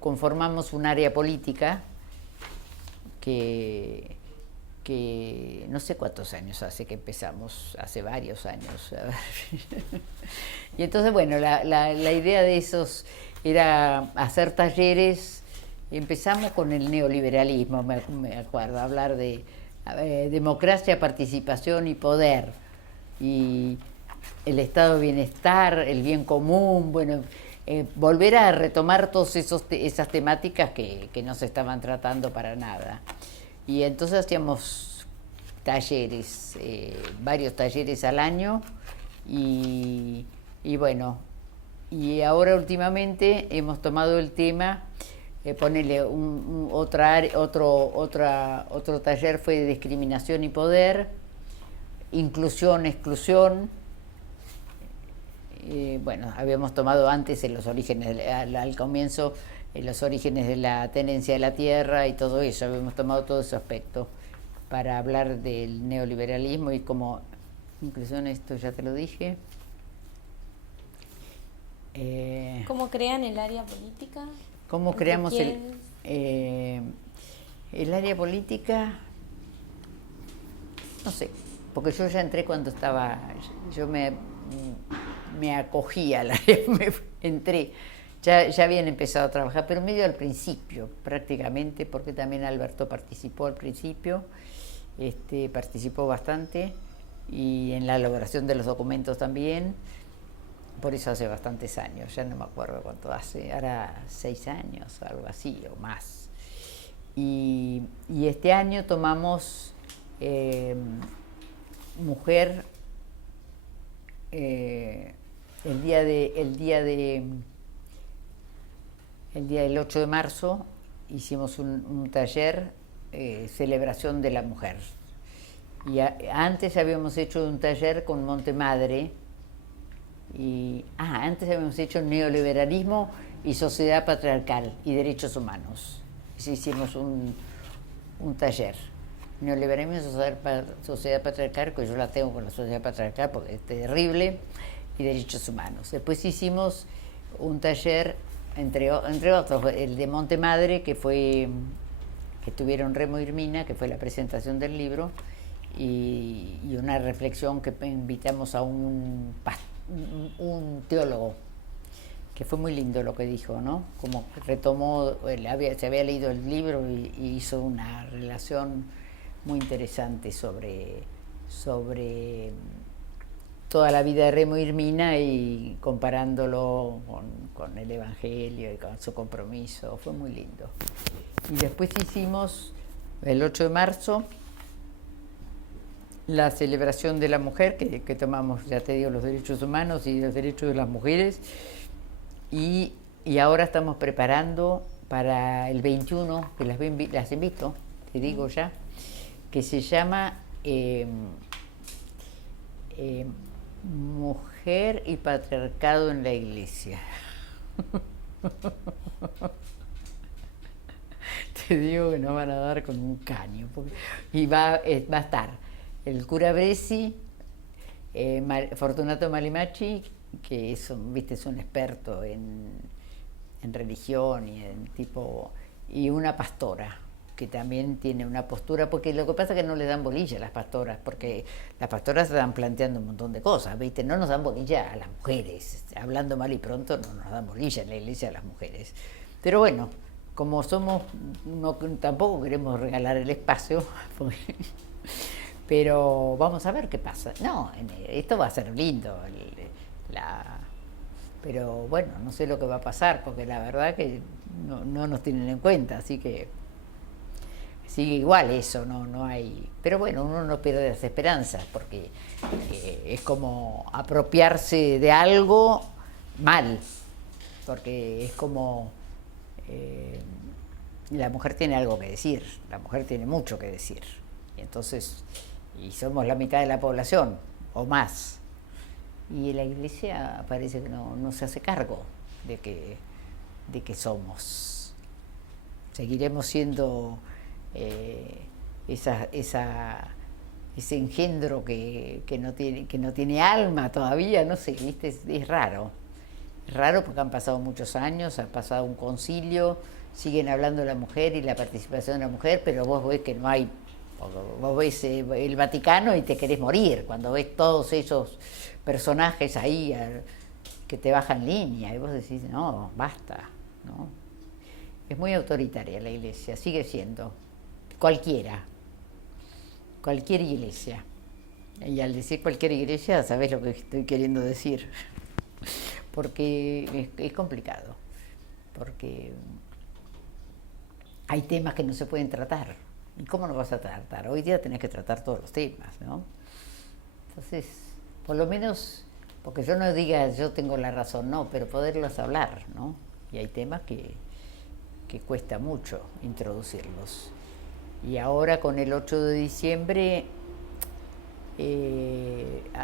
conformamos un área política que no sé cuántos años hace que empezamos, hace varios años. A ver. Y entonces, bueno, la idea de esos era hacer talleres. Empezamos con el neoliberalismo, me acuerdo, hablar de democracia, participación y poder, y el estado de bienestar, el bien común, bueno, volver a retomar todas esas temáticas que no se estaban tratando para nada. Y entonces hacíamos talleres, varios talleres al año, y bueno, y ahora últimamente hemos tomado el tema, ponerle otro taller fue de discriminación y poder, inclusión, exclusión. Bueno, habíamos tomado antes en los orígenes, al comienzo, en los orígenes de la tenencia de la tierra y todo eso, habíamos tomado todo ese aspecto para hablar del neoliberalismo y como inclusión, esto ya te lo dije. ¿Cómo crean el área política? ¿Cómo creamos el área política? No sé, porque yo ya entré cuando estaba, yo me acogía al área, entré, ya habían empezado a trabajar, pero medio al principio prácticamente, porque también Alberto participó al principio, participó bastante, y en la elaboración de los documentos también. Por eso hace bastantes años, ya no me acuerdo cuánto hace, ahora 6 años, algo así, o más. Y este año tomamos mujer, el día del 8 de marzo hicimos un taller, celebración de la mujer. Y antes habíamos hecho un taller con Montemadre. Antes habíamos hecho neoliberalismo y sociedad patriarcal y derechos humanos. Hicimos un taller. Neoliberalismo y sociedad patriarcal, que yo la tengo con la sociedad patriarcal porque es terrible, y derechos humanos. Después hicimos un taller, entre otros, el de Montemadre, que tuvieron Remo y Irmina, que fue la presentación del libro, y una reflexión que invitamos a un teólogo, que fue muy lindo lo que dijo, ¿no? Como retomó, se había leído el libro y hizo una relación muy interesante sobre toda la vida de Remo y Irmina y comparándolo con el Evangelio y con su compromiso. Fue muy lindo. Y después hicimos, el 8 de marzo, la celebración de la mujer, que tomamos, ya te digo, los derechos humanos y los derechos de las mujeres, y ahora estamos preparando para el 21, que las invito, te digo ya, que se llama Mujer y Patriarcado en la Iglesia. Te digo que nos van a dar con un caño, y va a estar el cura Bresi, Fortunato Malimachi, que es un experto en religión y una pastora, que también tiene una postura, porque lo que pasa es que no le dan bolilla a las pastoras, porque las pastoras están planteando un montón de cosas, ¿viste? No nos dan bolilla a las mujeres, hablando mal y pronto no nos dan bolilla en la iglesia a las mujeres. Pero bueno, como tampoco queremos regalar el espacio, pero vamos a ver qué pasa. No, esto va a ser lindo, pero bueno, no sé lo que va a pasar, porque la verdad que no nos tienen en cuenta, así que sigue igual eso, no hay. Pero bueno, uno no pierde las esperanzas, porque es como apropiarse de algo mal, porque es como la mujer tiene algo que decir, la mujer tiene mucho que decir. Y entonces, y somos la mitad de la población, o más. Y la Iglesia parece que no se hace cargo de que somos. Seguiremos siendo ese engendro que no tiene alma todavía, no sé, ¿viste? Es raro. Es raro porque han pasado muchos años, ha pasado un concilio, siguen hablando de la mujer y la participación de la mujer, pero vos ves que no hay, vos ves el Vaticano y te querés morir, cuando ves todos esos personajes ahí que te bajan línea y vos decís, no, basta, ¿no? Es muy autoritaria la Iglesia, sigue siendo, cualquier iglesia. Y al decir cualquier iglesia, sabés lo que estoy queriendo decir. Porque es complicado, porque hay temas que no se pueden tratar. ¿Y cómo no vas a tratar? Hoy día tenés que tratar todos los temas, ¿no? Entonces, por lo menos, porque yo no diga yo tengo la razón, no, pero poderlos hablar, ¿no? Y hay temas que cuesta mucho introducirlos. Y ahora con el 8 de diciembre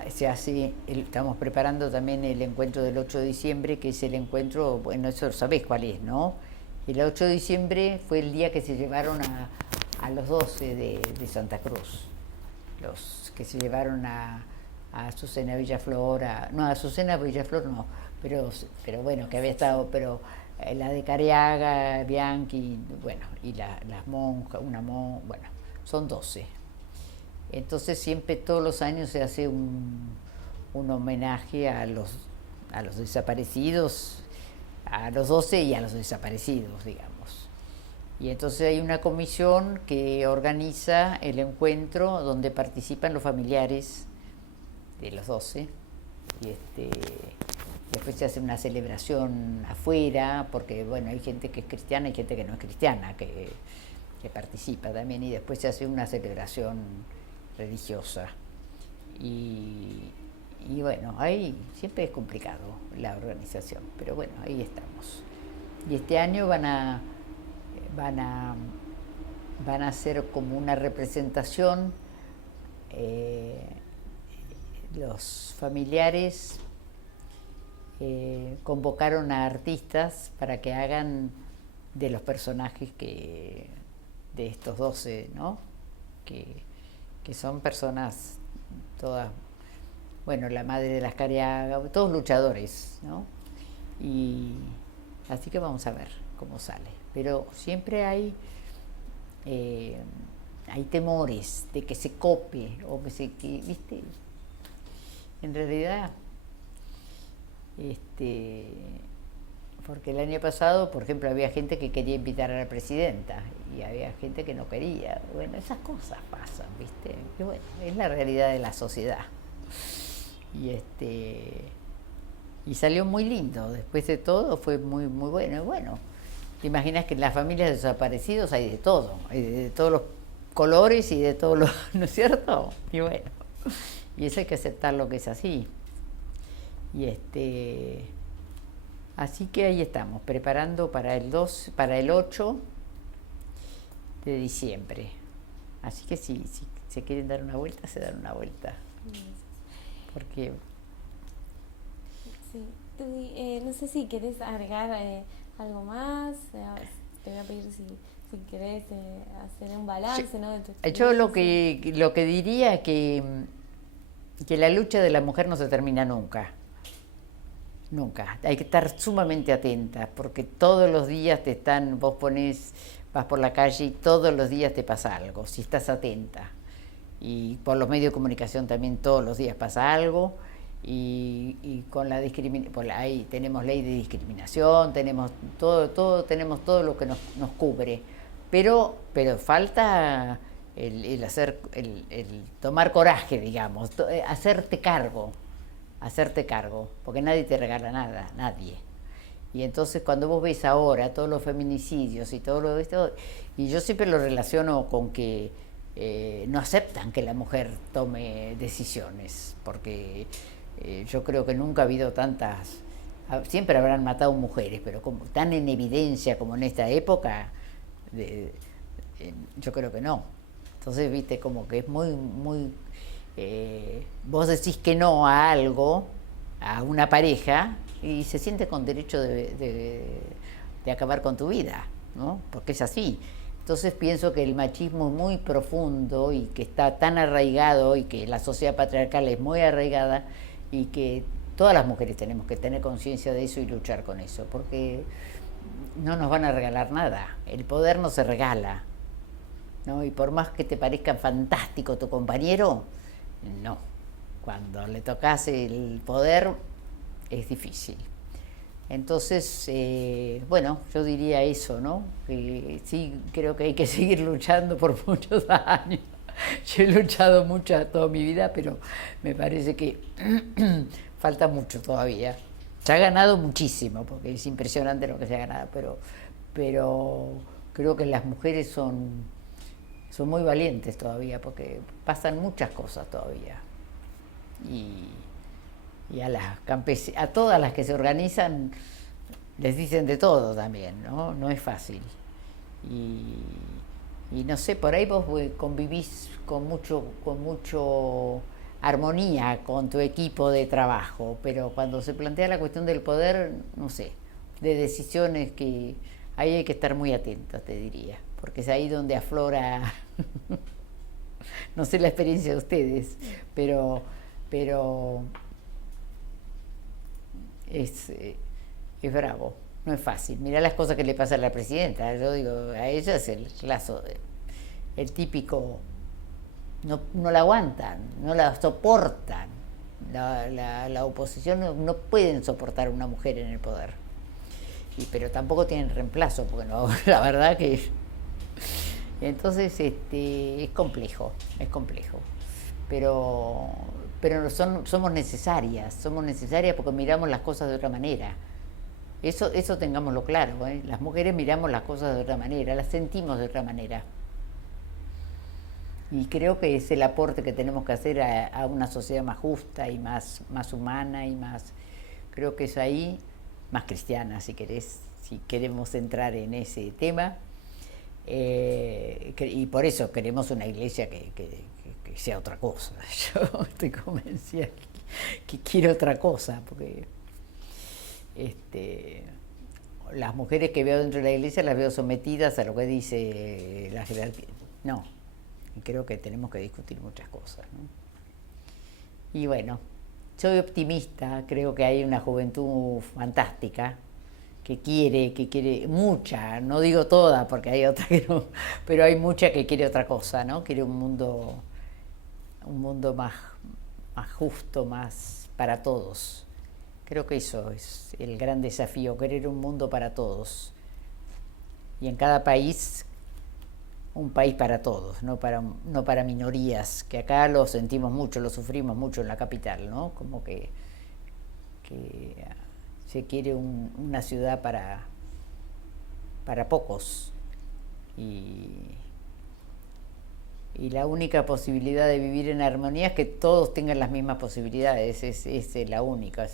se hace, estamos preparando también el encuentro del 8 de diciembre, que es el encuentro, bueno, eso sabés cuál es, ¿no? El 8 de diciembre fue el día que se llevaron a los 12 de Santa Cruz, los que se llevaron a Azucena Villaflor, no, a Azucena Villaflor no, pero bueno, que había estado, pero la de Careaga, Bianchi, bueno, y las monjas, bueno, son 12. Entonces siempre, todos los años se hace un homenaje a los desaparecidos, a los 12 y a los desaparecidos, digamos. Y entonces hay una comisión que organiza el encuentro donde participan los familiares de los 12 y después se hace una celebración afuera, porque bueno, hay gente que es cristiana y gente que no es cristiana, que participa también, y después se hace una celebración religiosa. Y bueno, ahí siempre es complicado la organización, pero bueno, ahí estamos. Y este año van a hacer como una representación, los familiares convocaron a artistas para que hagan de los personajes de estos 12, ¿no? Que son personas todas, bueno, la madre de las Cariaga, todos luchadores, ¿no? Y así que vamos a ver cómo sale. Pero siempre hay temores de que se copie o ¿viste? En realidad, porque el año pasado, por ejemplo, había gente que quería invitar a la presidenta y había gente que no quería. Bueno, esas cosas pasan, ¿viste? Y bueno, es la realidad de la sociedad. Y salió muy lindo. Después de todo fue muy, muy bueno. Y bueno, te imaginas que en las familias de desaparecidos hay de todo, hay de todos los colores y de todos los, ¿no es cierto? Y bueno, y eso hay que aceptar lo que es así. Y así que ahí estamos, preparando para el 8 de diciembre. Así que si se quieren dar una vuelta, se dan una vuelta. Porque... Sí. Tú, no sé si querés agregar algo más. Te voy a pedir si querés hacer un balance, ¿no? De tu experiencia. Yo lo que diría que la lucha de la mujer no se termina nunca. Nunca. Hay que estar sumamente atenta, porque todos los días vos vas por la calle y todos los días te pasa algo, si estás atenta. Y por los medios de comunicación también todos los días pasa algo. Y con la discriminación, ahí tenemos ley de discriminación, tenemos todo lo que nos cubre. Pero falta el tomar coraje, digamos, hacerte cargo, porque nadie te regala nada, nadie. Y entonces cuando vos ves ahora todos los feminicidios y todo lo de esto, y yo siempre lo relaciono con que no aceptan que la mujer tome decisiones, porque yo creo que nunca ha habido tantas, siempre habrán matado mujeres, pero como tan en evidencia como en esta época, de- yo creo que no. Entonces, viste, como que es vos decís que no a algo, a una pareja, y se siente con derecho de acabar con tu vida, ¿no? Porque es así. Entonces pienso que el machismo es muy profundo y que está tan arraigado y que la sociedad patriarcal es muy arraigada y que todas las mujeres tenemos que tener conciencia de eso y luchar con eso, porque no nos van a regalar nada. El poder no se regala, ¿no? Y por más que te parezca fantástico tu compañero, no. Cuando le tocas el poder es difícil. Entonces, bueno, yo diría eso, ¿no? Que sí, creo que hay que seguir luchando por muchos años. Yo he luchado mucho toda mi vida, pero me parece que falta mucho todavía. Se ha ganado muchísimo, porque es impresionante lo que se ha ganado, pero creo que las mujeres son muy valientes todavía, porque pasan muchas cosas todavía. Y, y a todas las que se organizan les dicen de todo también, ¿no? No es fácil. Y, y no sé, por ahí vos convivís con mucho armonía con tu equipo de trabajo, pero cuando se plantea la cuestión del poder, no sé, de decisiones que ahí hay que estar muy atentos, te diría, porque es ahí donde aflora, no sé la experiencia de ustedes, pero, pero es, eh, es bravo, no es fácil. Mirá las cosas que le pasa a la presidenta. Yo digo, a ella es el típico, no la aguantan, no la soportan. La oposición no pueden soportar a una mujer en el poder. Pero tampoco tienen reemplazo, porque no, la verdad que entonces es complejo, es complejo. Pero, pero somos necesarias porque miramos las cosas de otra manera. Eso tengámoslo claro, ¿eh? Las mujeres miramos las cosas de otra manera, las sentimos de otra manera. Y creo que es el aporte que tenemos que hacer a una sociedad más justa y más humana y más, creo que es ahí, más cristiana, si querés, si queremos entrar en ese tema. Y por eso queremos una iglesia que sea otra cosa. Yo estoy convencida que quiero otra cosa, porque este, las mujeres que veo dentro de la iglesia las veo sometidas a lo que dice la jerarquía. No, creo que tenemos que discutir muchas cosas, ¿no? Y bueno, soy optimista, creo que hay una juventud fantástica que quiere mucha, no digo toda porque hay otra que no, pero hay mucha que quiere otra cosa, ¿no? Quiere un mundo más justo, más para todos. Creo que eso es el gran desafío, querer un mundo para todos. Y en cada país, un país para todos, no para minorías, que acá lo sentimos mucho, lo sufrimos mucho en la capital, ¿no? Como que se quiere una ciudad para pocos. Y, y la única posibilidad de vivir en armonía es que todos tengan las mismas posibilidades, es la única.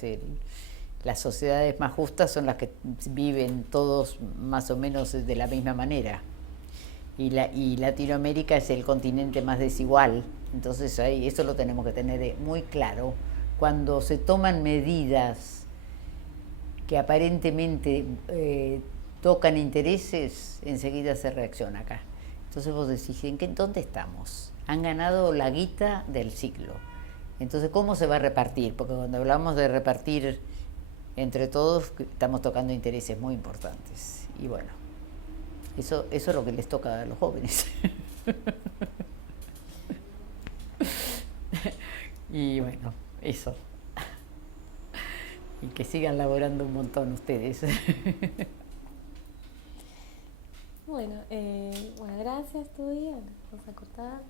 Las sociedades más justas son las que viven todos más o menos de la misma manera. Y Latinoamérica es el continente más desigual, entonces ahí eso lo tenemos que tener muy claro. Cuando se toman medidas que aparentemente tocan intereses, enseguida se reacciona acá. Entonces vos decís, ¿dónde estamos? Han ganado la guita del siglo. Entonces, ¿cómo se va a repartir? Porque cuando hablamos de repartir entre todos, estamos tocando intereses muy importantes. Y bueno, eso es lo que les toca a los jóvenes. Y bueno, eso. Y que sigan laborando un montón ustedes. Bueno, gracias, Tudi. Vamos a cortar.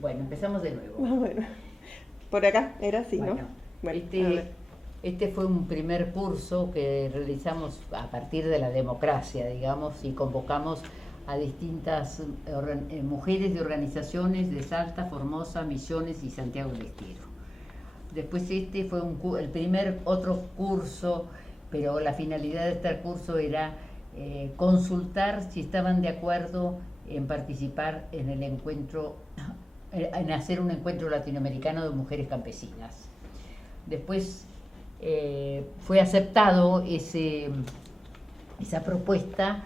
Bueno, empezamos de nuevo. Bueno, por acá era así, Bueno, ¿no? Bueno, este fue un primer curso que realizamos a partir de la democracia, digamos, y convocamos a distintas mujeres de organizaciones de Salta, Formosa, Misiones y Santiago del Estero. Después este fue el primer otro curso, pero la finalidad de este curso era consultar si estaban de acuerdo en participar en el encuentro, en hacer un encuentro latinoamericano de mujeres campesinas. Después fue aceptado esa propuesta,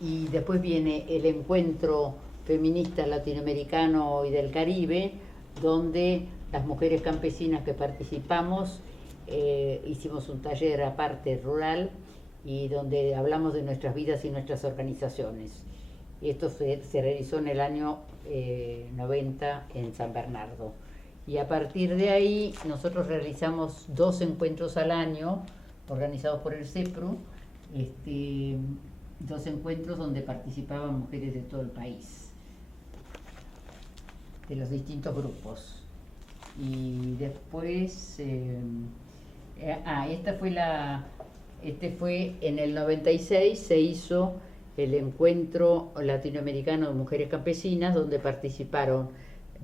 y después viene el encuentro feminista latinoamericano y del Caribe, donde las mujeres campesinas que participamos hicimos un taller aparte rural, y donde hablamos de nuestras vidas y nuestras organizaciones. Y esto se realizó en el año 90 en San Bernardo. Y a partir de ahí nosotros realizamos 2 encuentros al año organizados por el CEPRU, 2 encuentros donde participaban mujeres de todo el país, de los distintos grupos. Y después, este fue en el 96, se hizo el encuentro latinoamericano de mujeres campesinas, donde participaron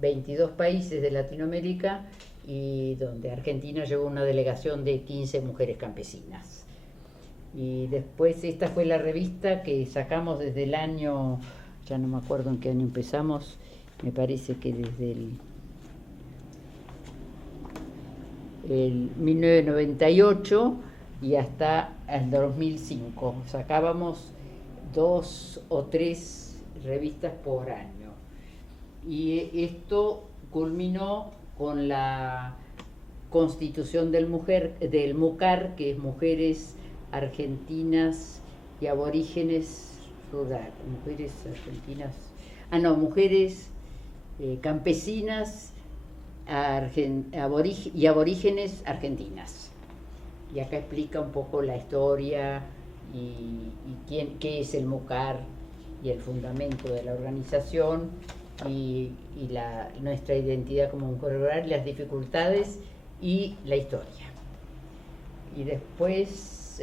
22 países de Latinoamérica, y donde Argentina llevó una delegación de 15 mujeres campesinas. Y después esta fue la revista que sacamos desde el año, ya no me acuerdo en qué año empezamos, me parece que desde el 1998 y hasta el 2005. Sacábamos 2 o 3 revistas por año. Y esto culminó con la constitución del MUCAR, que es Mujeres Argentinas y Aborígenes Rural, mujeres campesinas y aborígenes argentinas. Y acá explica un poco la historia y qué es el MUCAR y el fundamento de la organización, y nuestra identidad como mujer rural, las dificultades y la historia. Y después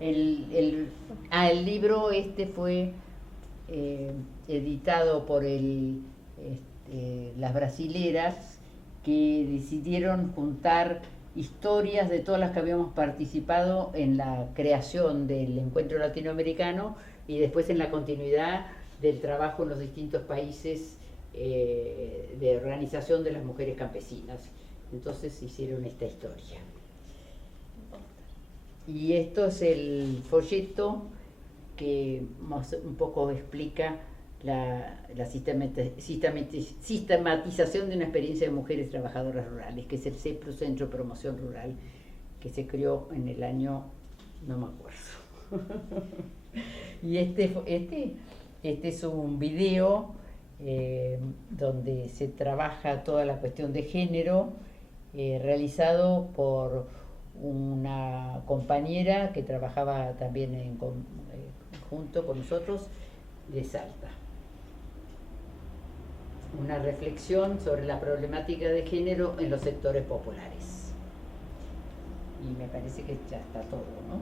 el libro fue editado por las brasileras, que decidieron juntar historias de todas las que habíamos participado en la creación del encuentro latinoamericano, y después en la continuidad del trabajo en los distintos países de organización de las mujeres campesinas. Entonces hicieron esta historia. Y esto es el folleto que un poco explica la sistematización de una experiencia de mujeres trabajadoras rurales, que es el CEPRU, Centro de Promoción Rural, que se creó en el año, no me acuerdo. Y este es un video donde se trabaja toda la cuestión de género, realizado por una compañera que trabajaba también junto con nosotros, de Salta. Una reflexión sobre la problemática de género en los sectores populares. Y me parece que ya está todo, ¿no?